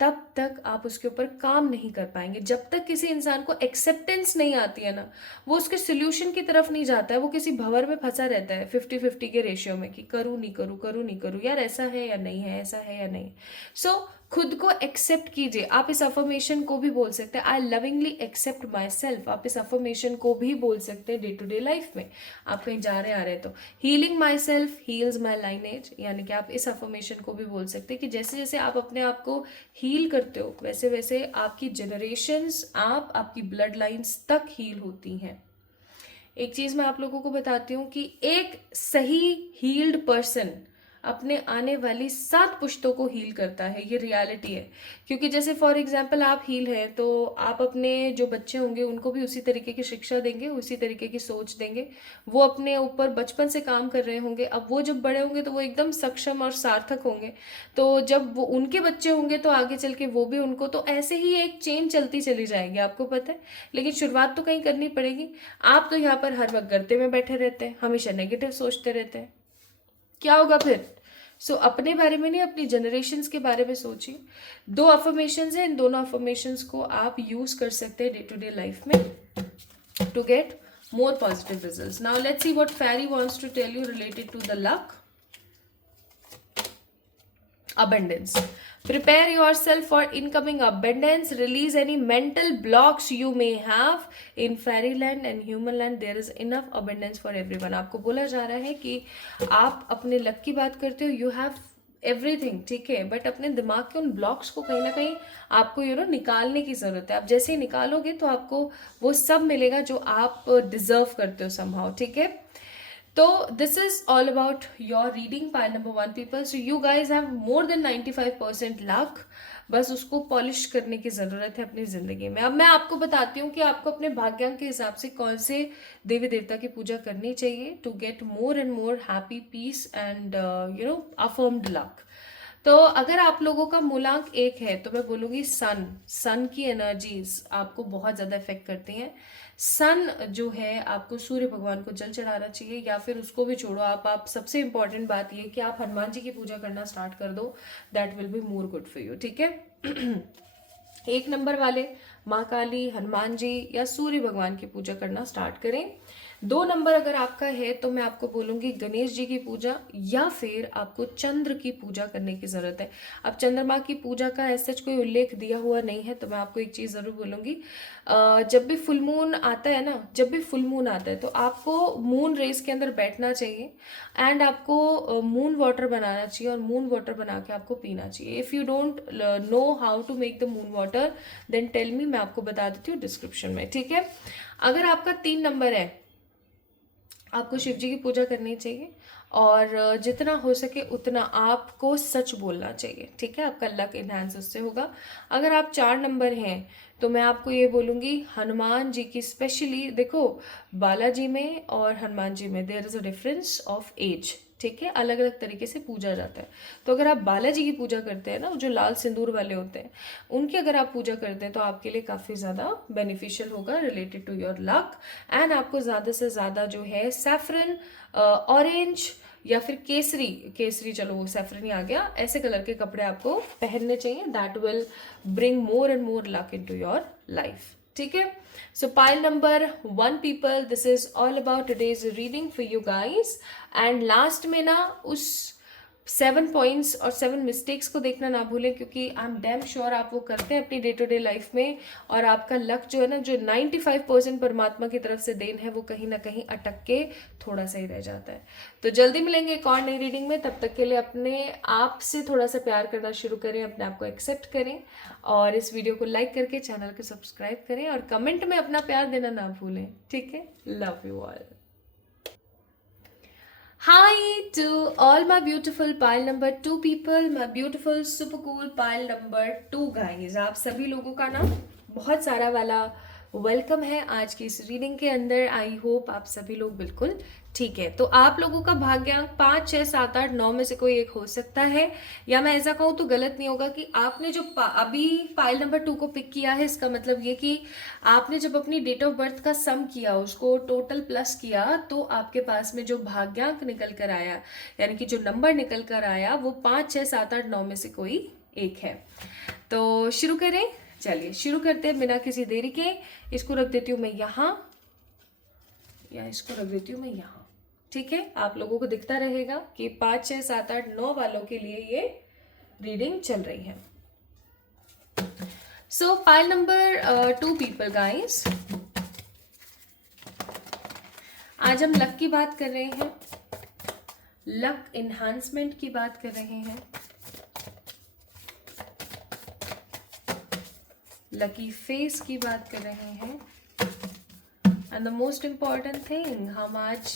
तब तक आप उसके ऊपर काम नहीं कर पाएंगे। जब तक किसी इंसान को एक्सेप्टेंस नहीं आती है ना, वो उसके सोल्यूशन की तरफ नहीं जाता है, वो किसी भंवर में फंसा रहता है 50-50 के रेशियो में कि करूँ नहीं करूँ, करूँ नहीं करूँ, यार ऐसा है या नहीं है, ऐसा है या नहीं। सो खुद को एक्सेप्ट कीजिए। आप इस अफर्मेशन को भी बोल सकते हैं, आई लविंगली एक्सेप्ट माई सेल्फ। आप इस अफर्मेशन को भी बोल सकते हैं डे टू डे लाइफ में, आप कहीं जा रहे आ रहे तो। Healing my self heels my lineage, यानी कि आप इस अफर्मेशन को भी बोल सकते हैं कि जैसे जैसे आप अपने आप को हील करते हो, वैसे वैसे आपकी जनरेशन्स, आपकी ब्लड लाइन्स तक हील होती हैं। एक चीज़ मैं आप लोगों को बताती हूँ कि एक सही हील्ड पर्सन अपने आने वाली 7 पुश्तों को हील करता है, ये रियलिटी है। क्योंकि जैसे फॉर एग्जांपल आप हील हैं, तो आप अपने जो बच्चे होंगे उनको भी उसी तरीके की शिक्षा देंगे, उसी तरीके की सोच देंगे, वो अपने ऊपर बचपन से काम कर रहे होंगे। अब वो जब बड़े होंगे तो वो एकदम सक्षम और सार्थक होंगे, तो जब वो उनके बच्चे होंगे तो आगे चल के वो भी उनको, तो ऐसे ही एक चेन चलती चली जाएगी, आपको पता है। लेकिन शुरुआत तो कहीं करनी पड़ेगी। आप तो यहाँ पर हर वक्त गर्ते में बैठे रहते हैं, हमेशा नेगेटिव सोचते रहते हैं, क्या होगा फिर। अपने बारे में नहीं, अपनी जनरेशन्स के बारे में सोचिए। 2 अफर्मेशंस हैं, इन दोनों अफर्मेशंस को आप यूज कर सकते हैं डे टू डे लाइफ में to get more positive results. Now let's see what fairy wants to tell you related to the luck. Abundance. Prepare yourself for incoming abundance. Release any mental blocks you may have. In fairyland and human land there is enough abundance for everyone. आपको बोला जा रहा है कि आप अपने luck की बात करते हो, यू हैव एवरीथिंग, ठीक है, बट अपने दिमाग के उन ब्लॉक्स को कहीं ना कहीं आपको निकालने की ज़रूरत है। आप जैसे ही निकालोगे तो आपको वो सब मिलेगा जो आप डिजर्व करते हो समहाउ, ठीक है। तो this is all about your reading pile number 1 people. So you guys have more than 95% luck, बस उसको पॉलिश करने की ज़रूरत है अपनी ज़िंदगी में। अब मैं आपको बताती हूँ कि आपको अपने भाग्यांक के हिसाब से कौन से देवी देवता की पूजा करनी चाहिए to get more and more happy peace and affirmed luck. तो अगर आप लोगों का मूलांक 1 है तो मैं बोलूँगी सन की एनर्जीज आपको बहुत ज़्यादा इफेक्ट करती हैं। सन जो है, आपको सूर्य भगवान को जल चढ़ाना चाहिए, या फिर उसको भी छोड़ो, आप सबसे इंपॉर्टेंट बात ये कि आप हनुमान जी की पूजा करना स्टार्ट कर दो, that will be more good for you, ठीक है। 1 नंबर वाले माँ काली, हनुमान जी या सूर्य भगवान की पूजा करना स्टार्ट करें। 2 नंबर अगर आपका है तो मैं आपको बोलूँगी गणेश जी की पूजा, या फिर आपको चंद्र की पूजा करने की ज़रूरत है। अब चंद्रमा की पूजा का ऐसा कोई उल्लेख दिया हुआ नहीं है, तो मैं आपको एक चीज़ ज़रूर बोलूँगी, जब भी फुल मून आता है ना, जब भी फुल मून आता है तो आपको मून रेस के अंदर बैठना चाहिए एंड आपको मून वाटर बनाना चाहिए, और मून वाटर बना के आपको पीना चाहिए। If you don't know how to make the moon water then tell me, मैं आपको बता देती हूँ डिस्क्रिप्शन में, ठीक है। अगर आपका 3 नंबर है, आपको शिव जी की पूजा करनी चाहिए, और जितना हो सके उतना आपको सच बोलना चाहिए, ठीक है, आपका लक इनहैंस उससे होगा। अगर आप 4 नंबर हैं तो मैं आपको ये बोलूँगी हनुमान जी की, स्पेशली देखो बालाजी में और हनुमान जी में there is a difference of age, ठीक है, अलग अलग तरीके से पूजा जाता है। तो अगर आप बालाजी की पूजा करते हैं ना, जो लाल सिंदूर वाले होते हैं, उनकी अगर आप पूजा करते हैं तो आपके लिए काफ़ी ज़्यादा बेनिफिशियल होगा related to your luck. And आपको ज़्यादा से ज़्यादा जो है सैफरन, ऑरेंज या फिर केसरी, चलो वो सैफरन ही आ गया, ऐसे कलर के कपड़े आपको पहनने चाहिए, that will bring more and more luck into your life, ठीक है। So pile number 1 people, this is all about today's reading for you guys. And last में ना उस 7 पॉइंट्स और 7 मिस्टेक्स को देखना ना भूलें, क्योंकि आई एम डैम श्योर आप वो करते हैं अपनी डे टू डे लाइफ में, और आपका लक जो है ना, जो 95% परमात्मा की तरफ से देन है, वो कहीं ना कहीं अटक के थोड़ा सा ही रह जाता है। तो जल्दी मिलेंगे एक और नई रीडिंग में, तब तक के लिए अपने आप से थोड़ा सा प्यार करना शुरू करें, अपने आप को एक्सेप्ट करें, और इस वीडियो को लाइक करके चैनल को सब्सक्राइब करें, और कमेंट में अपना प्यार देना ना भूलें, ठीक है। Love you all. Hi to all my beautiful pile number 2 people, my beautiful super cool pile number 2 guys. आप सभी लोगों का ना बहुत सारा वाला वेलकम है आज की इस रीडिंग के अंदर. आई होप आप सभी लोग बिल्कुल ठीक है. तो आप लोगों का भाग्यांक 5, 6, 7, 8, 9 में से कोई एक हो सकता है, या मैं ऐसा कहूँ तो गलत नहीं होगा कि आपने जो अभी पाइल नंबर 2 को पिक किया है, इसका मतलब ये कि आपने जब अपनी डेट ऑफ बर्थ का सम किया, उसको टोटल प्लस किया, तो आपके पास में जो भाग्यांक निकल कर आया, यानी कि जो नंबर निकल कर आया, वो 5, 6, 7, 8, 9 में से कोई एक है. तो शुरू करें. चलिए शुरू करते हैं बिना किसी देरी के. इसको रख देती हूँ मैं यहाँ, या इसको रख देती हूँ मैं यहाँ. ठीक है, आप लोगों को दिखता रहेगा कि 5, 6, 7, 8, 9 वालों के लिए ये रीडिंग चल रही है. सो पाइल नंबर 2 पीपल गाइस, आज हम लक की बात कर रहे हैं, लक एनहांसमेंट की बात कर रहे हैं, लकी फेस की बात कर रहे हैं, and the most important thing, हम आज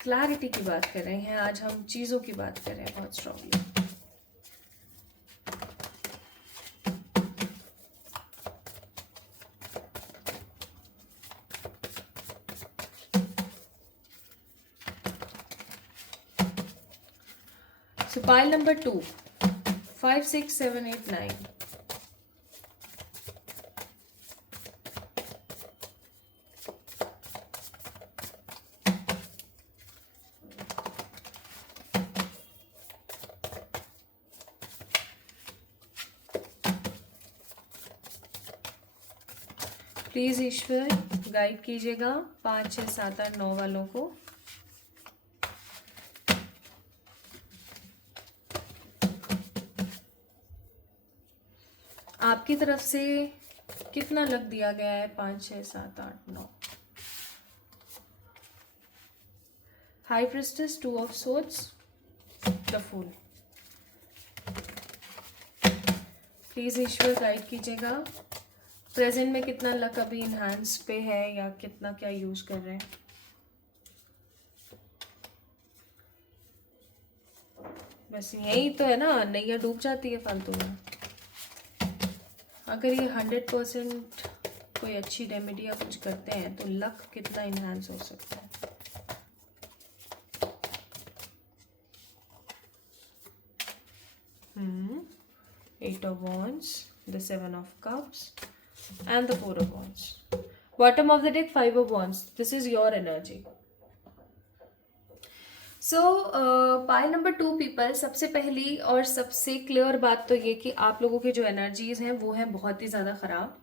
क्लैरिटी की बात कर रहे हैं. आज हम चीजों की बात कर रहे हैं बहुत strongly. So pile number 2, 5, 6, 7, 8, 9. Please ईश्वर गाइड कीजिएगा 5, 6, 7, 8, 9 वालों को. आपकी तरफ से कितना लक दिया गया है? 5, 6, 7, 8, 9. High priestess, 2 of swords, the fool. Please ईश्वर गाइड कीजिएगा प्रेजेंट में कितना लक अभी इनहांस पे है, या कितना क्या यूज कर रहे हैं. बस यही तो है ना, नैया डूब जाती है फालतू में. अगर ये 100% कोई अच्छी रेमेडी या कुछ करते हैं तो लक कितना इनहांस हो सकता है. Eight of Wands, the Seven of Cups, and the 4 of Wands. Bottom of the deck, 5 of Wands. This is your energy. So, pile number 2 people, सबसे पहली और सबसे क्लियर बात तो ये कि आप लोगों की जो एनर्जीज हैं वो हैं बहुत ही ज़्यादा ख़राब.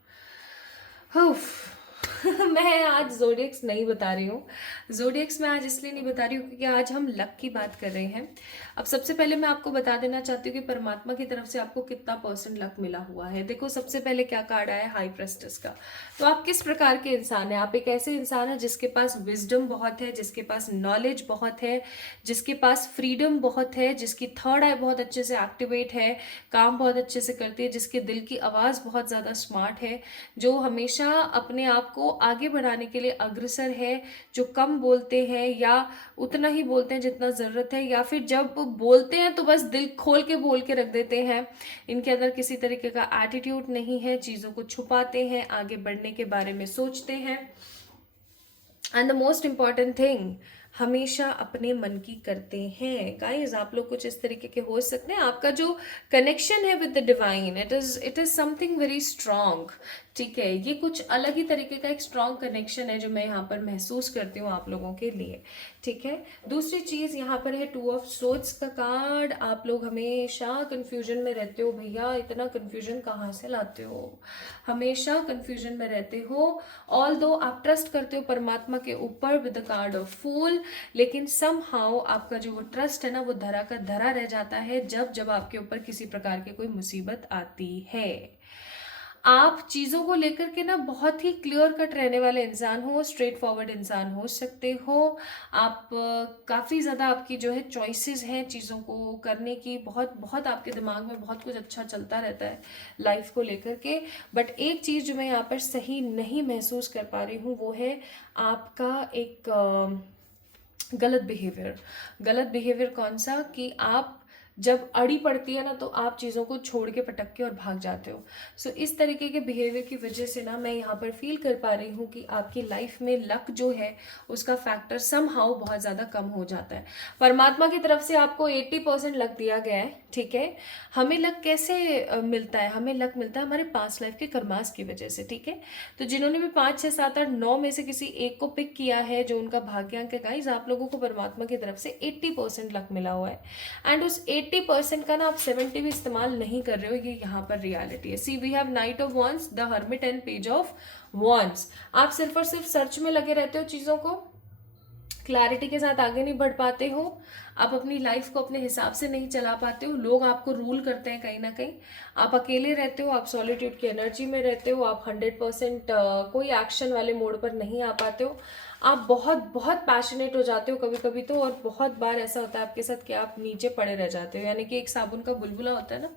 मैं आज जोडियक्स नहीं बता रही हूँ. जोडियक्स मैं आज इसलिए नहीं बता रही हूँ क्योंकि आज हम लक की बात कर रहे हैं. अब सबसे पहले मैं आपको बता देना चाहती हूँ कि परमात्मा की तरफ से आपको कितना % लक मिला हुआ है. देखो, सबसे पहले क्या कार्ड आया है? हाई प्रेस्टेस का. तो आप किस प्रकार के इंसान हैं? आप एक ऐसे इंसान हैं जिसके पास विजडम बहुत है, जिसके पास नॉलेज बहुत है, जिसके पास फ्रीडम बहुत है, जिसकी थर्ड आई बहुत अच्छे से एक्टिवेट है, काम बहुत अच्छे से करती है, जिसके दिल की आवाज़ बहुत ज़्यादा स्मार्ट है, जो हमेशा अपने आप को आगे बढ़ाने के लिए अग्रसर है, जो कम बोलते हैं या उतना ही बोलते हैं जितना ज़रूरत है, या फिर जब बोलते हैं तो बस दिल खोल के बोल के रख देते हैं. इनके अंदर किसी तरीके का एटीट्यूड नहीं है, चीज़ों को छुपाते हैं, आगे बढ़ने के बारे में सोचते हैं, and the most important thing, हमेशा अपने मन की करते हैं. गाइस, आप लोग कुछ इस तरीके के हो सकते हैं. आपका जो कनेक्शन है with the divine, it is something very strong. ठीक है, ये कुछ अलग ही तरीके का एक स्ट्रांग कनेक्शन है जो मैं यहाँ पर महसूस करती हूँ आप लोगों के लिए. ठीक है, दूसरी चीज़ यहाँ पर है 2 ऑफ सोर्ड्स का कार्ड. आप लोग हमेशा कंफ्यूजन में रहते हो. भैया, इतना कंफ्यूजन कहाँ से लाते हो? हमेशा कंफ्यूजन में रहते हो. ऑल दो आप ट्रस्ट करते हो परमात्मा के ऊपर विद द कार्ड ऑफ फूल, लेकिन समहाउ आपका जो वो ट्रस्ट है ना, वो धरा का धरा रह जाता है जब जब आपके ऊपर किसी प्रकार की कोई मुसीबत आती है. आप चीज़ों को लेकर के ना बहुत ही क्लियर कट रहने वाले इंसान हो, स्ट्रेट फॉरवर्ड इंसान हो सकते हो आप. काफ़ी ज़्यादा आपकी जो है चॉइसेस हैं चीज़ों को करने की. बहुत बहुत आपके दिमाग में बहुत कुछ अच्छा चलता रहता है लाइफ को लेकर के. बट एक चीज़ जो मैं यहाँ पर सही नहीं महसूस कर पा रही हूँ वो है आपका एक गलत बिहेवियर कौन सा, कि आप जब अड़ी पड़ती है ना तो आप चीज़ों को छोड़ के पटक के और भाग जाते हो। सो इस तरीके के बिहेवियर की वजह से ना मैं यहाँ पर फील कर पा रही हूँ कि आपकी लाइफ में लक जो है उसका फैक्टर समहाउ बहुत ज़्यादा कम हो जाता है। परमात्मा की तरफ से आपको 80% लक दिया गया है, ठीक है। हमें लक कैसे मिलता है? हमें लक मिलता है हमारे पास्ट लाइफ के कर्मास की वजह से, ठीक है। तो जिन्होंने भी 5, 6, 7, 8, 9 में से किसी एक को पिक किया है जो उनका भाग्यांक है गाइज, आप लोगों को परमात्मा की तरफ से 80% लक मिला हुआ है। एंड उस 80% का ना आप 70 भी इस्तेमाल नहीं कर रहे हो, ये यहाँ पर रियलिटी है। See we have knight of wands, the hermit and page of wands. आप सिर्फ और सिर्फ सर्च में लगे रहते हो, चीज़ों को क्लैरिटी के साथ आगे नहीं बढ़ पाते हो, आप अपनी लाइफ को अपने हिसाब से नहीं चला पाते हो, लोग आपको रूल करते हैं कहीं ना कहीं, आप अकेले रहते हो, आप सॉलिट्यूड की एनर्जी में रहते हो, आप 100% कोई एक्शन वाले मोड पर नहीं आ पाते हो, आप बहुत बहुत पैशनेट हो जाते हो कभी कभी तो, और बहुत बार ऐसा होता है आपके साथ कि आप नीचे पड़े रह जाते हो। यानी कि एक साबुन का बुलबुला होता है ना,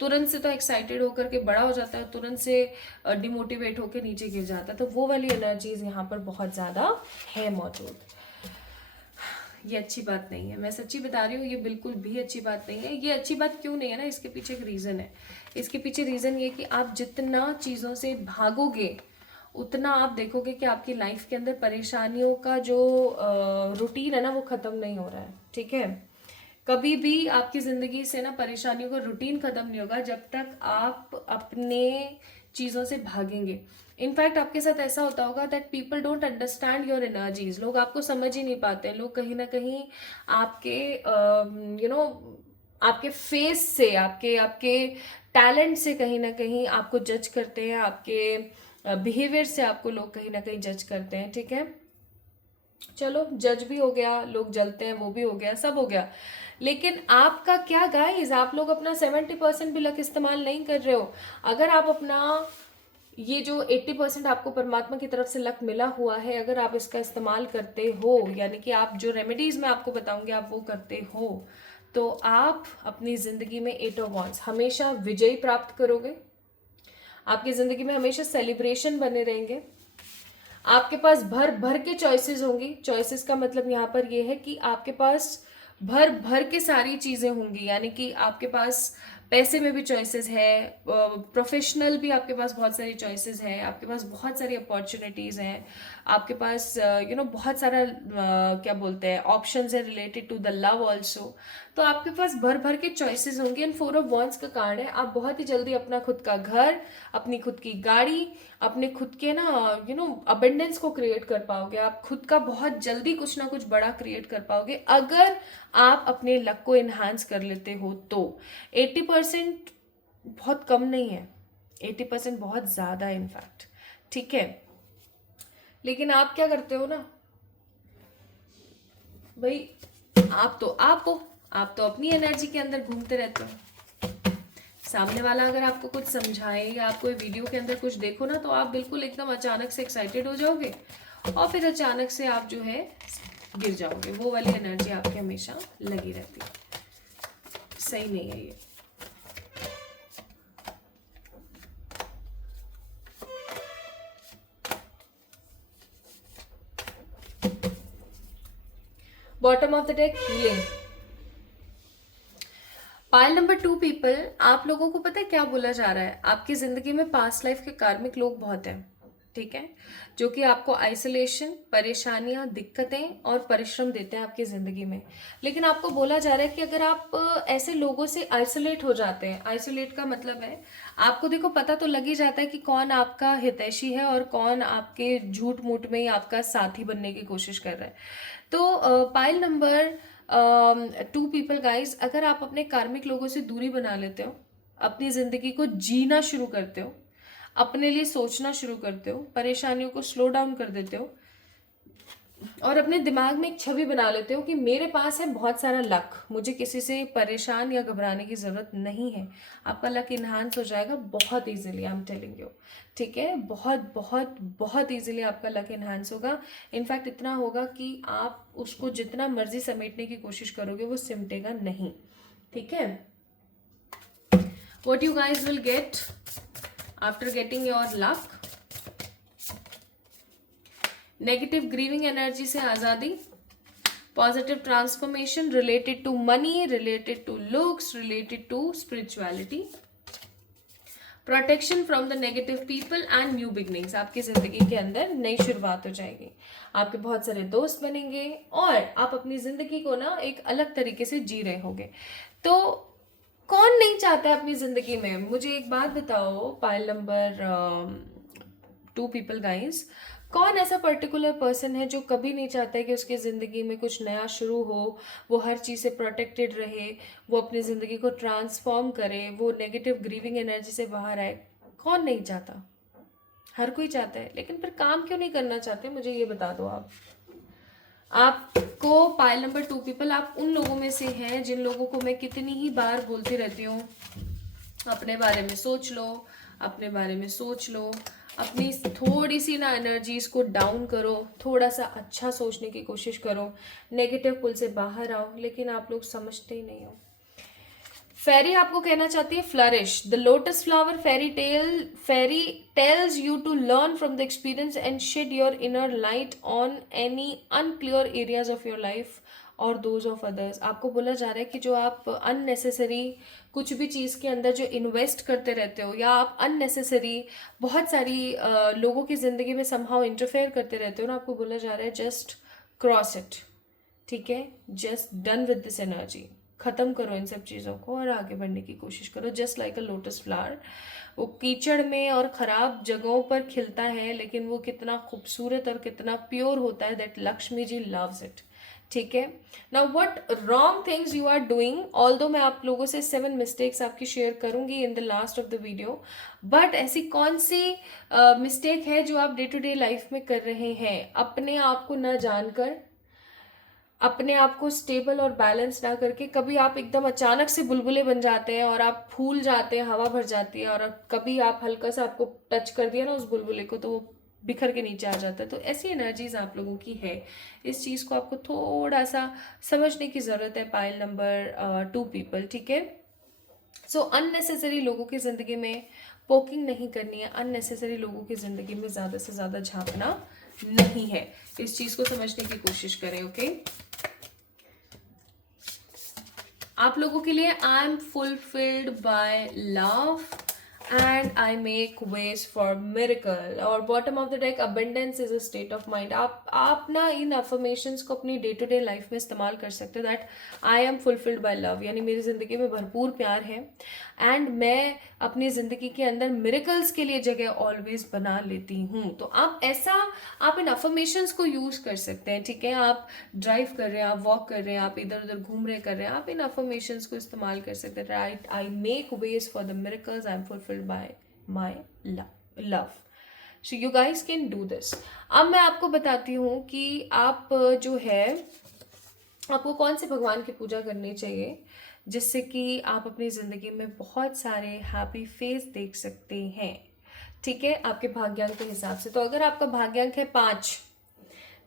तुरंत से तो एक्साइटेड होकर के बड़ा हो जाता है, तुरंत से डिमोटिवेट होकर नीचे गिर जाता है। तो वो वाली एनर्जीज यहाँ पर बहुत ज़्यादा है मौजूद। ये अच्छी बात नहीं है, मैं सच्ची बता रही हूँ, ये बिल्कुल भी अच्छी बात नहीं है। ये अच्छी बात क्यों नहीं है ना, इसके पीछे एक रीज़न है। इसके पीछे रीज़न ये कि आप जितना चीज़ों से भागोगे उतना आप देखोगे कि आपकी लाइफ के अंदर परेशानियों का जो रूटीन है ना वो ख़त्म नहीं हो रहा है, ठीक है। कभी भी आपकी ज़िंदगी से ना परेशानियों का रूटीन ख़त्म नहीं होगा जब तक आप अपने चीज़ों से भागेंगे। इनफैक्ट आपके साथ ऐसा होता होगा that people don't understand your energies, लोग आपको समझ ही नहीं पाते। लोग कहीं ना कहीं आपके आपके फेस से, आपके आपके टैलेंट से कहीं ना कहीं आपको जज करते हैं, आपके बिहेवियर से आपको लोग कहीं ना कहीं जज करते हैं, ठीक है। चलो जज भी हो गया, लोग जलते हैं वो भी हो गया, सब हो गया, लेकिन आपका क्या गाइस, आप लोग अपना 70% भी लक इस्तेमाल नहीं कर रहे हो। अगर आप अपना ये जो 80% आपको परमात्मा की तरफ से लक मिला हुआ है, अगर आप इसका इस्तेमाल करते हो, यानी कि आप जो रेमेडीज मैं आपको बताऊंगी आप वो करते हो, तो आप अपनी जिंदगी में 8 ऑफ वॉन्स हमेशा विजयी प्राप्त करोगे। आपकी जिंदगी में हमेशा सेलिब्रेशन बने रहेंगे। आपके पास भर भर के चॉइसेस होंगी। चॉइसेस का मतलब यहाँ पर ये है कि आपके पास भर भर के सारी चीज़ें होंगी, यानी कि आपके पास पैसे में भी चॉइसेस है, प्रोफेशनल भी आपके पास बहुत सारी चॉइसेस है, आपके पास बहुत सारी अपॉर्चुनिटीज़ हैं, आपके पास बहुत सारा क्या बोलते हैं ऑप्शंस है related to the love also. तो आपके पास भर भर के चॉइसेस होंगे। एंड 4 ऑफ वॉन्स का कार्ड है, आप बहुत ही जल्दी अपना खुद का घर, अपनी खुद की गाड़ी, अपने खुद के ना अबेंडेंस को क्रिएट कर पाओगे। आप खुद का बहुत जल्दी कुछ ना कुछ बड़ा क्रिएट कर पाओगे अगर आप अपने लक को इन्हांस कर लेते हो तो। 80% बहुत कम नहीं है, 80% बहुत ज़्यादा है इनफैक्ट, ठीक है। लेकिन आप क्या करते हो ना भाई, आप तो अपनी एनर्जी के अंदर घूमते रहते हो। सामने वाला अगर आपको कुछ समझाए या आपको वीडियो के अंदर कुछ देखो ना तो आप बिल्कुल एकदम अचानक से एक्साइटेड हो जाओगे और फिर अचानक से आप जो है गिर जाओगे। वो वाली एनर्जी आपके हमेशा लगी रहती है, सही नहीं है ये। Bottom of the deck healing. Pile number 2 people, आप लोगों को पता है क्या बोला जा रहा है, आपकी जिंदगी में पास्ट लाइफ के कार्मिक लोग बहुत हैं, ठीक है, जो कि आपको आइसोलेशन, परेशानियां, दिक्कतें और परिश्रम देते हैं आपकी जिंदगी में। लेकिन आपको बोला जा रहा है कि अगर आप ऐसे लोगों से आइसोलेट हो जाते हैं, आइसोलेट का मतलब है आपको देखो पता तो लग ही जाता है कि कौन आपका हितैषी है और कौन आपके झूठ मूठ में ही आपका साथी बनने की कोशिश कर रहा है। तो पाइल नंबर 2 पीपल गाइज, अगर आप अपने कार्मिक लोगों से दूरी बना लेते हो, अपनी जिंदगी को जीना शुरू करते हो, अपने लिए सोचना शुरू करते हो, परेशानियों को स्लो डाउन कर देते हो और अपने दिमाग में एक छवि बना लेते हो कि मेरे पास है बहुत सारा लक, मुझे किसी से परेशान या घबराने की ज़रूरत नहीं है, आपका लक इन्हांस हो जाएगा बहुत easily, I am telling you, ठीक है। बहुत बहुत बहुत इजीली आपका लक इन्हांस होगा। इनफैक्ट इतना होगा कि आप उसको जितना मर्जी समेटने की कोशिश करोगे वो सिमटेगा नहीं, ठीक है। What you guys will get after getting your luck? Negative grieving energy से आज़ादी, Positive transformation related to money, related to looks, related to spirituality. Protection from the negative people and new beginnings, आपकी जिंदगी के अंदर नई शुरुआत हो जाएगी, आपके बहुत सारे दोस्त बनेंगे और आप अपनी जिंदगी को ना एक अलग तरीके से जी रहे होगे। तो कौन नहीं चाहता है अपनी जिंदगी में? मुझे एक बात बताओ, पाइल नंबर 2 पीपल गाइस, कौन ऐसा पर्टिकुलर पर्सन है जो कभी नहीं चाहता है कि उसकी ज़िंदगी में कुछ नया शुरू हो, वो हर चीज़ से प्रोटेक्टेड रहे, वो अपनी ज़िंदगी को ट्रांसफॉर्म करे, वो नेगेटिव ग्रीविंग एनर्जी से बाहर आए? कौन नहीं चाहता? हर कोई चाहता है, लेकिन फिर काम क्यों नहीं करना चाहते? मुझे ये बता दो आप। आपको पाइल नंबर 2 पीपल, आप उन लोगों में से हैं जिन लोगों को मैं कितनी ही बार बोलती रहती हूँ, अपने बारे में सोच लो, अपने बारे में सोच लो, अपनी थोड़ी सी ना एनर्जीज को डाउन करो, थोड़ा सा अच्छा सोचने की कोशिश करो, नेगेटिव पुल से बाहर आओ, लेकिन आप लोग समझते ही नहीं हो। फेरी आपको कहना चाहती है flourish, the lotus flower fairy tells you to learn from the experience and shed your inner light on any unclear areas of your life और दोज ऑफ अदर्स। आपको बोला जा रहा है कि जो आप अननेसेसरी कुछ भी चीज़ के अंदर जो इन्वेस्ट करते रहते हो, या आप अननेसेसरी बहुत सारी लोगों की ज़िंदगी में समहाउ इंटरफेयर करते रहते हो ना, आपको बोला जा रहा है जस्ट क्रॉस इट, ठीक है? Just done with this energy, ख़त्म करो इन सब चीज़ों को और आगे बढ़ने की कोशिश करो। जस्ट लाइक अ लोटस फ्लावर, वो कीचड़ में और ख़राब जगहों पर खिलता है, लेकिन वो कितना खूबसूरत और कितना प्योर होता है, that Lakshmi ji loves it, ठीक है? Now what wrong things you are doing, although मैं आप लोगों से 7 मिस्टेक्स आपकी शेयर करूंगी in the last of the video, but ऐसी कौन सी मिस्टेक है जो आप डे टू डे लाइफ में कर रहे हैं अपने आप को न जानकर, अपने आप को स्टेबल और बैलेंस ना करके? कभी आप एकदम अचानक से बुलबुले बन जाते हैं और आप फूल जाते हैं, हवा भर जाती है, और कभी आप हल्का सा आपको टच कर दिया ना उस बुलबुले को तो वो बिखर के नीचे आ जाता है। तो ऐसी एनर्जीज आप लोगों की है, इस चीज़ को आपको थोड़ा सा समझने की ज़रूरत है, पाइल नंबर 2 पीपल, ठीक है? सो अननेसेसरी लोगों की ज़िंदगी में पोकिंग नहीं करनी है, अननेसेसरी लोगों की ज़िंदगी में ज़्यादा से ज़्यादा झांकना नहीं है, इस चीज़ को समझने की कोशिश करें, ओके? आप लोगों के लिए I am fulfilled by love and I make ways for miracle, और bottom of the deck abundance is a state of mind. आप ना इन अफर्मेशंस को अपनी डे टू डे लाइफ में इस्तेमाल कर सकते हो, that I am fulfilled by love, यानी मेरी ज़िंदगी में भरपूर प्यार है एंड मैं अपनी ज़िंदगी के अंदर मिरेकल्स के लिए जगह ऑलवेज बना लेती हूँ। तो आप ऐसा, आप इन अफर्मेशंस को यूज़ कर सकते हैं, ठीक है? आप ड्राइव कर रहे हैं, आप वॉक कर रहे हैं, आप इधर उधर घूम रहे कर रहे हैं, आप इन अफर्मेशंस को इस्तेमाल कर सकते हैं, right? I make ways for the miracles, I am fulfilled bye my love. So you guys can do this. अब मैं आपको बताती हूँ कि आप जो है, आपको कौन से भगवान की पूजा करनी चाहिए जिससे कि आप अपनी ज़िंदगी में बहुत सारे हैप्पी फेस देख सकते हैं, ठीक है? आपके भाग्यांक के हिसाब से। तो अगर आपका भाग्यांक है 5,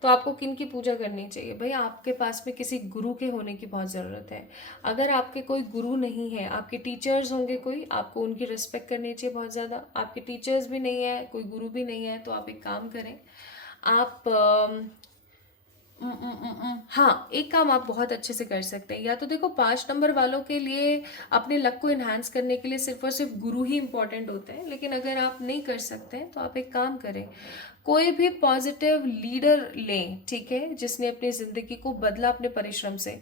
तो आपको किन की पूजा करनी चाहिए? भाई आपके पास में किसी गुरु के होने की बहुत ज़रूरत है। अगर आपके कोई गुरु नहीं है, आपके टीचर्स होंगे कोई, आपको उनकी रिस्पेक्ट करनी चाहिए बहुत ज़्यादा। आपके टीचर्स भी नहीं है, कोई गुरु भी नहीं है, तो आप एक काम करें, आप हाँ, एक काम आप बहुत अच्छे से कर सकते हैं, या तो देखो 5 नंबर वालों के लिए अपने लक को इन्हांस करने के लिए सिर्फ और सिर्फ गुरु ही इंपॉर्टेंट होते हैं, लेकिन अगर आप नहीं कर सकते हैं तो आप एक काम करें, कोई भी पॉजिटिव लीडर लें, ठीक है, जिसने अपनी ज़िंदगी को बदला अपने परिश्रम से।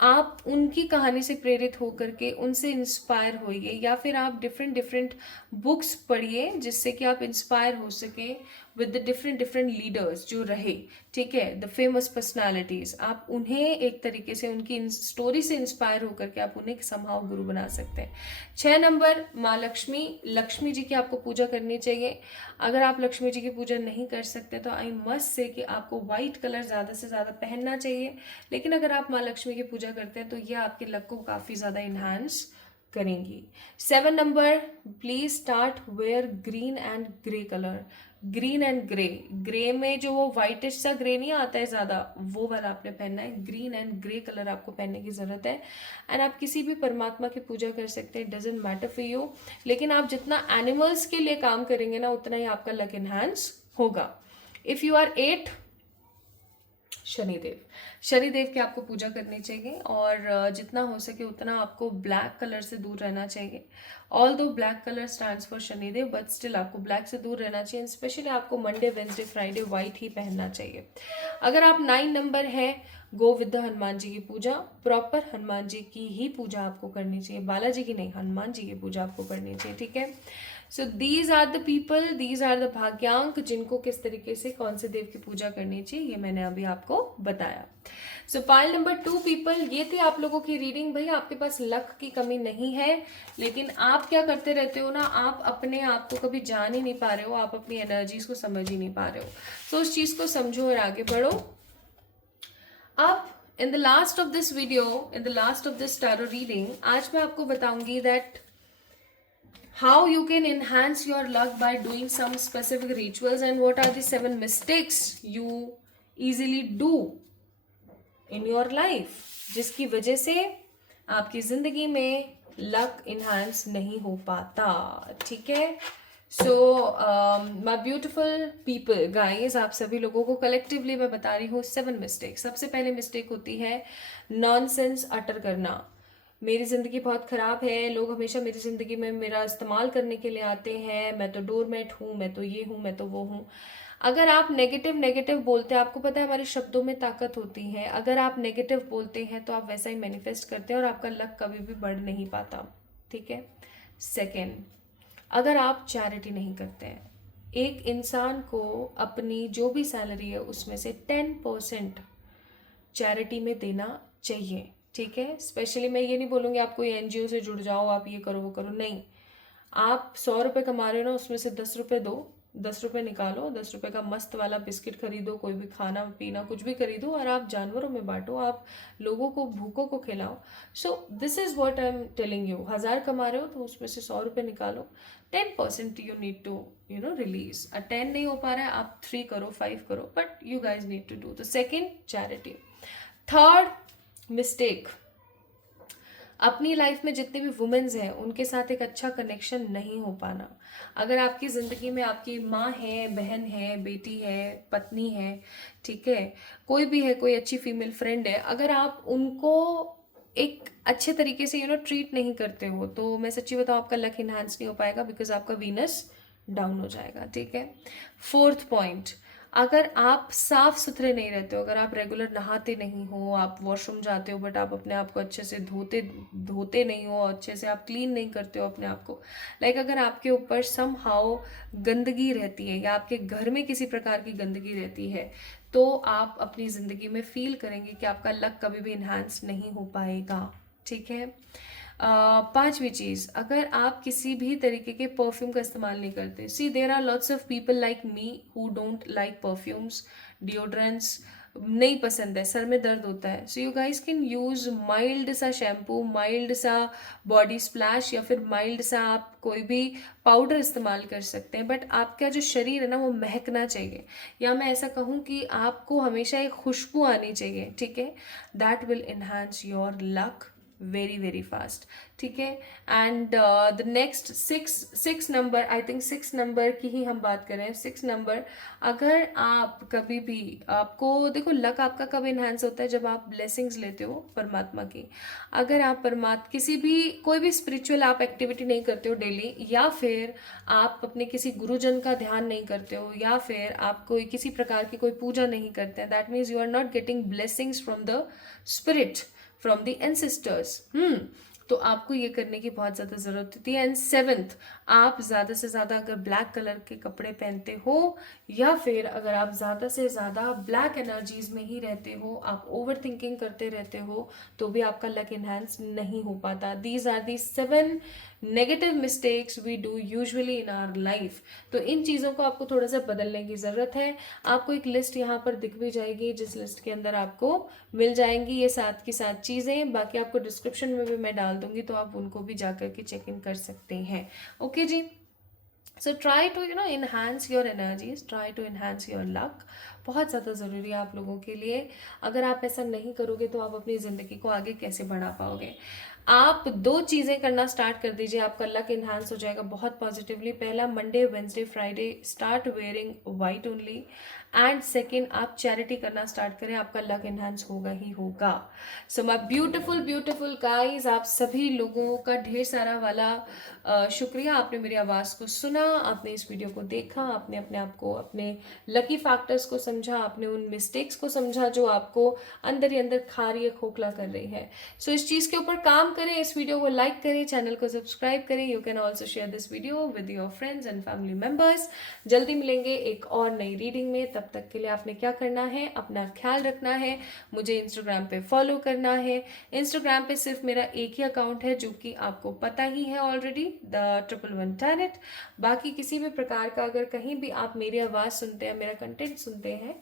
आप उनकी कहानी से प्रेरित होकर के उनसे इंस्पायर होइए, या फिर आप डिफरेंट डिफरेंट बुक्स पढ़िए जिससे कि आप इंस्पायर हो सके with the different different leaders जो रहे, ठीक है, द फेमस पर्सनालिटीज़। आप उन्हें एक तरीके से उनकी स्टोरी से इंस्पायर होकर के आप उन्हें समहाउ गुरु बना सकते हैं। 6 नंबर माँ लक्ष्मी, लक्ष्मी जी की आपको पूजा करनी चाहिए। अगर आप लक्ष्मी जी की पूजा नहीं कर सकते तो आई मस्ट से कि आपको वाइट कलर ज़्यादा से ज़्यादा पहनना चाहिए, लेकिन अगर आप माँ लक्ष्मी की पूजा करते हैं तो ये आपके लक को काफ़ी ज़्यादा इन्हांस करेंगी। 7 number, please start wear green and grey colour. Green and grey, grey में जो वो व्हाइटिश सा ग्रे नहीं आता है ज़्यादा, वो वाला आपने पहनना है। ग्रीन एंड ग्रे कलर आपको पहनने की ज़रूरत है। एंड आप किसी भी परमात्मा की पूजा कर सकते हैं, डजेंट मैटर फॉर यू, लेकिन आप जितना एनिमल्स के लिए काम करेंगे ना उतना ही आपका लक इन्हांस होगा। If you are 8, Shanidev. Shanidev की आपको पूजा करनी चाहिए और जितना हो सके उतना आपको ब्लैक कलर से दूर रहना चाहिए। ऑल दो black colour stands for Shanidev, but still आपको ब्लैक से दूर रहना चाहिए। स्पेशली आपको मंडे, वेंसडे, फ्राइडे वाइट ही पहनना चाहिए। अगर आप 9 नंबर है, go with the Hanuman ji की पूजा। प्रॉपर हनुमान जी की ही पूजा आपको करनी चाहिए, बालाजी की नहीं, हनुमान जी की पूजा आपको करनी चाहिए, ठीक है। So these are the people, these are the भाग्यांक जिनको किस तरीके से कौन से देव की पूजा करनी चाहिए, ये मैंने अभी आपको बताया। सो पाइल नंबर 2 पीपल, ये थी आप लोगों की रीडिंग। भाई आपके पास लक की कमी नहीं है, लेकिन आप क्या करते रहते हो ना, आप अपने आप को कभी जान ही नहीं पा रहे हो, आप अपनी एनर्जीज को समझ ही नहीं पा रहे हो। तो उस चीज को समझो और आगे बढ़ो। अब इन the last of this video, in the last of this tarot reading, आज मैं आपको बताऊंगी that how you can enhance your luck by doing some specific rituals and what are the 7 mistakes you easily do in your life जिसकी वजह से आपकी जिंदगी में लक इन्हांस नहीं हो पाता, ठीक है। So my beautiful people guys, आप सभी लोगों को कलेक्टिवली मैं बता रही हूँ 7 मिस्टेक। सबसे पहले मिस्टेक होती है नॉनसेंस अटर करना। मेरी ज़िंदगी बहुत ख़राब है, लोग हमेशा मेरी ज़िंदगी में मेरा इस्तेमाल करने के लिए आते हैं, मैं तो डोरमेट हूँ, मैं तो ये हूँ, मैं तो वो हूँ। अगर आप नेगेटिव नेगेटिव बोलते हैं, आपको पता है हमारे शब्दों में ताकत होती है। अगर आप नेगेटिव बोलते हैं तो आप वैसा ही मैनिफेस्ट करते हैं और आपका लक कभी भी बढ़ नहीं पाता, ठीक है। सेकेंड, अगर आप चैरिटी नहीं करते हैं, एक इंसान को अपनी जो भी सैलरी है उसमें से 10% चैरिटी में देना चाहिए, ठीक है। स्पेशली मैं ये नहीं बोलूँगी आप कोई एनजीओ से जुड़ जाओ, आप ये करो वो करो, नहीं। आप 100 रुपये कमा रहे हो ना, उसमें से 10 रुपये दो, 10 रुपये निकालो, 10 रुपये का मस्त वाला बिस्किट खरीदो, कोई भी खाना पीना कुछ भी खरीदो और आप जानवरों में बांटो, आप लोगों को भूखों को खिलाओ। So this is what I am telling you. 1000 कमा रहे हो तो उसमें से 100 रुपये निकालो, 10% यू नीड टू रिलीज। 10 नहीं हो पा रहा है, आप 3 करो, 5 करो, but you guys need to do. तो सेकेंड, चैरिटी। थर्ड मिस्टेक, अपनी लाइफ में जितने भी वुमेन्स हैं उनके साथ एक अच्छा कनेक्शन नहीं हो पाना। अगर आपकी ज़िंदगी में आपकी माँ है, बहन है, बेटी है, पत्नी है, ठीक है, कोई भी है, कोई अच्छी फीमेल फ्रेंड है, अगर आप उनको एक अच्छे तरीके से ट्रीट नहीं करते हो तो मैं सच्ची बताऊँ आपका लक इन्हांस नहीं हो पाएगा, बिकॉज आपका वीनस डाउन हो जाएगा, ठीक है। फोर्थ पॉइंट, अगर आप साफ सुथरे नहीं रहते हो, अगर आप रेगुलर नहाते नहीं हो, आप वॉशरूम जाते हो बट आप अपने आप को अच्छे से धोते नहीं हो, अच्छे से आप क्लीन नहीं करते हो अपने आप को, लाइक अगर आपके ऊपर सम हाउ गंदगी रहती है या आपके घर में किसी प्रकार की गंदगी रहती है, तो आप अपनी ज़िंदगी में फील करेंगे कि आपका लक कभी भी इन्हांस नहीं हो पाएगा, ठीक है। पांचवी चीज़, अगर आप किसी भी तरीके के परफ्यूम का इस्तेमाल नहीं करते, see there are lots of people like me who don't like perfumes, deodorants नहीं पसंद है, सर में दर्द होता है। So you guys can use mild सा शैम्पू, माइल्ड सा बॉडी स्प्लैश या फिर माइल्ड सा आप कोई भी पाउडर इस्तेमाल कर सकते हैं, बट आपका जो शरीर है ना वो महकना चाहिए, या मैं ऐसा कहूँ कि आपको हमेशा एक खुशबू आनी चाहिए, ठीक है। That will enhance your luck very very fast, ठीक है। And the next six number, I think 6 number की ही हम बात करें। 6 नंबर, अगर आप कभी भी, आपको देखो लक आपका कब इन्हांस होता है, जब आप ब्लेसिंग्स लेते हो परमात्मा की। अगर आप किसी भी कोई भी स्पिरिचुअल आप एक्टिविटी नहीं करते हो डेली, या फिर आप अपने किसी गुरुजन का ध्यान नहीं करते हो, या फिर आप कोई किसी प्रकार की कोई पूजा नहीं करते हैं, that means you are not getting blessings from the spirit, from the ancestors. तो आपको ये करने की बहुत ज़्यादा ज़रूरत होती है। एंड 7th, आप ज़्यादा से ज़्यादा अगर ब्लैक कलर के कपड़े पहनते हो, या फिर अगर आप ज़्यादा से ज़्यादा ब्लैक एनर्जीज में ही रहते हो, आप ओवर थिंकिंग करते रहते हो, तो भी आपका लक इन्हांस नहीं हो पाता। These are the 7 negative mistakes we do usually in our life. तो इन चीज़ों को आपको थोड़ा सा बदलने की ज़रूरत है। आपको एक लिस्ट यहाँ पर दिख भी जाएगी, जिस लिस्ट के अंदर आपको मिल जाएंगी ये 7 की 7 चीज़ें। बाकी आपको डिस्क्रिप्शन में भी मैं डाल दूंगी, तो आप उनको भी जाकर के चेक इन कर सकते हैं। ओके जी। So try to enhance your energies, try to enhance your luck. बहुत ज़्यादा ज़रूरी है आप लोगों के लिए। अगर आप ऐसा नहीं करोगे तो आप अपनी ज़िंदगी को आगे कैसे बढ़ा पाओगे। आप 2 चीज़ें करना स्टार्ट कर दीजिए, आपका लक इन्हांस हो जाएगा बहुत पॉजिटिवली। पहला, Monday, Wednesday, Friday start wearing white only, and second, आप चैरिटी करना स्टार्ट करें, आपका लक एनहांस होगा ही होगा। So my beautiful beautiful guys, आप सभी लोगों का ढेर सारा वाला शुक्रिया। आपने मेरी आवाज़ को सुना, आपने इस वीडियो को देखा, आपने अपने आप को, अपने लकी फैक्टर्स को समझा, आपने उन मिस्टेक्स को समझा जो आपको अंदर ही अंदर खा रही है, खोखला कर रही है। सो इस चीज़ के ऊपर काम करें, इस वीडियो को लाइक करें, चैनल को सब्सक्राइब करें। You can also share this video with your friends and family members. जल्दी मिलेंगे एक और नई रीडिंग में, तब तक के लिए आपने क्या करना है, अपना ख्याल रखना है, मुझे इंस्टाग्राम पे फॉलो करना है। इंस्टाग्राम पे सिर्फ मेरा एक ही अकाउंट है जो कि आपको पता ही है ऑलरेडी, द 111 टैरेट। बाकी किसी भी प्रकार का अगर कहीं भी आप मेरी आवाज़ सुनते हैं, मेरा कंटेंट सुनते हैं,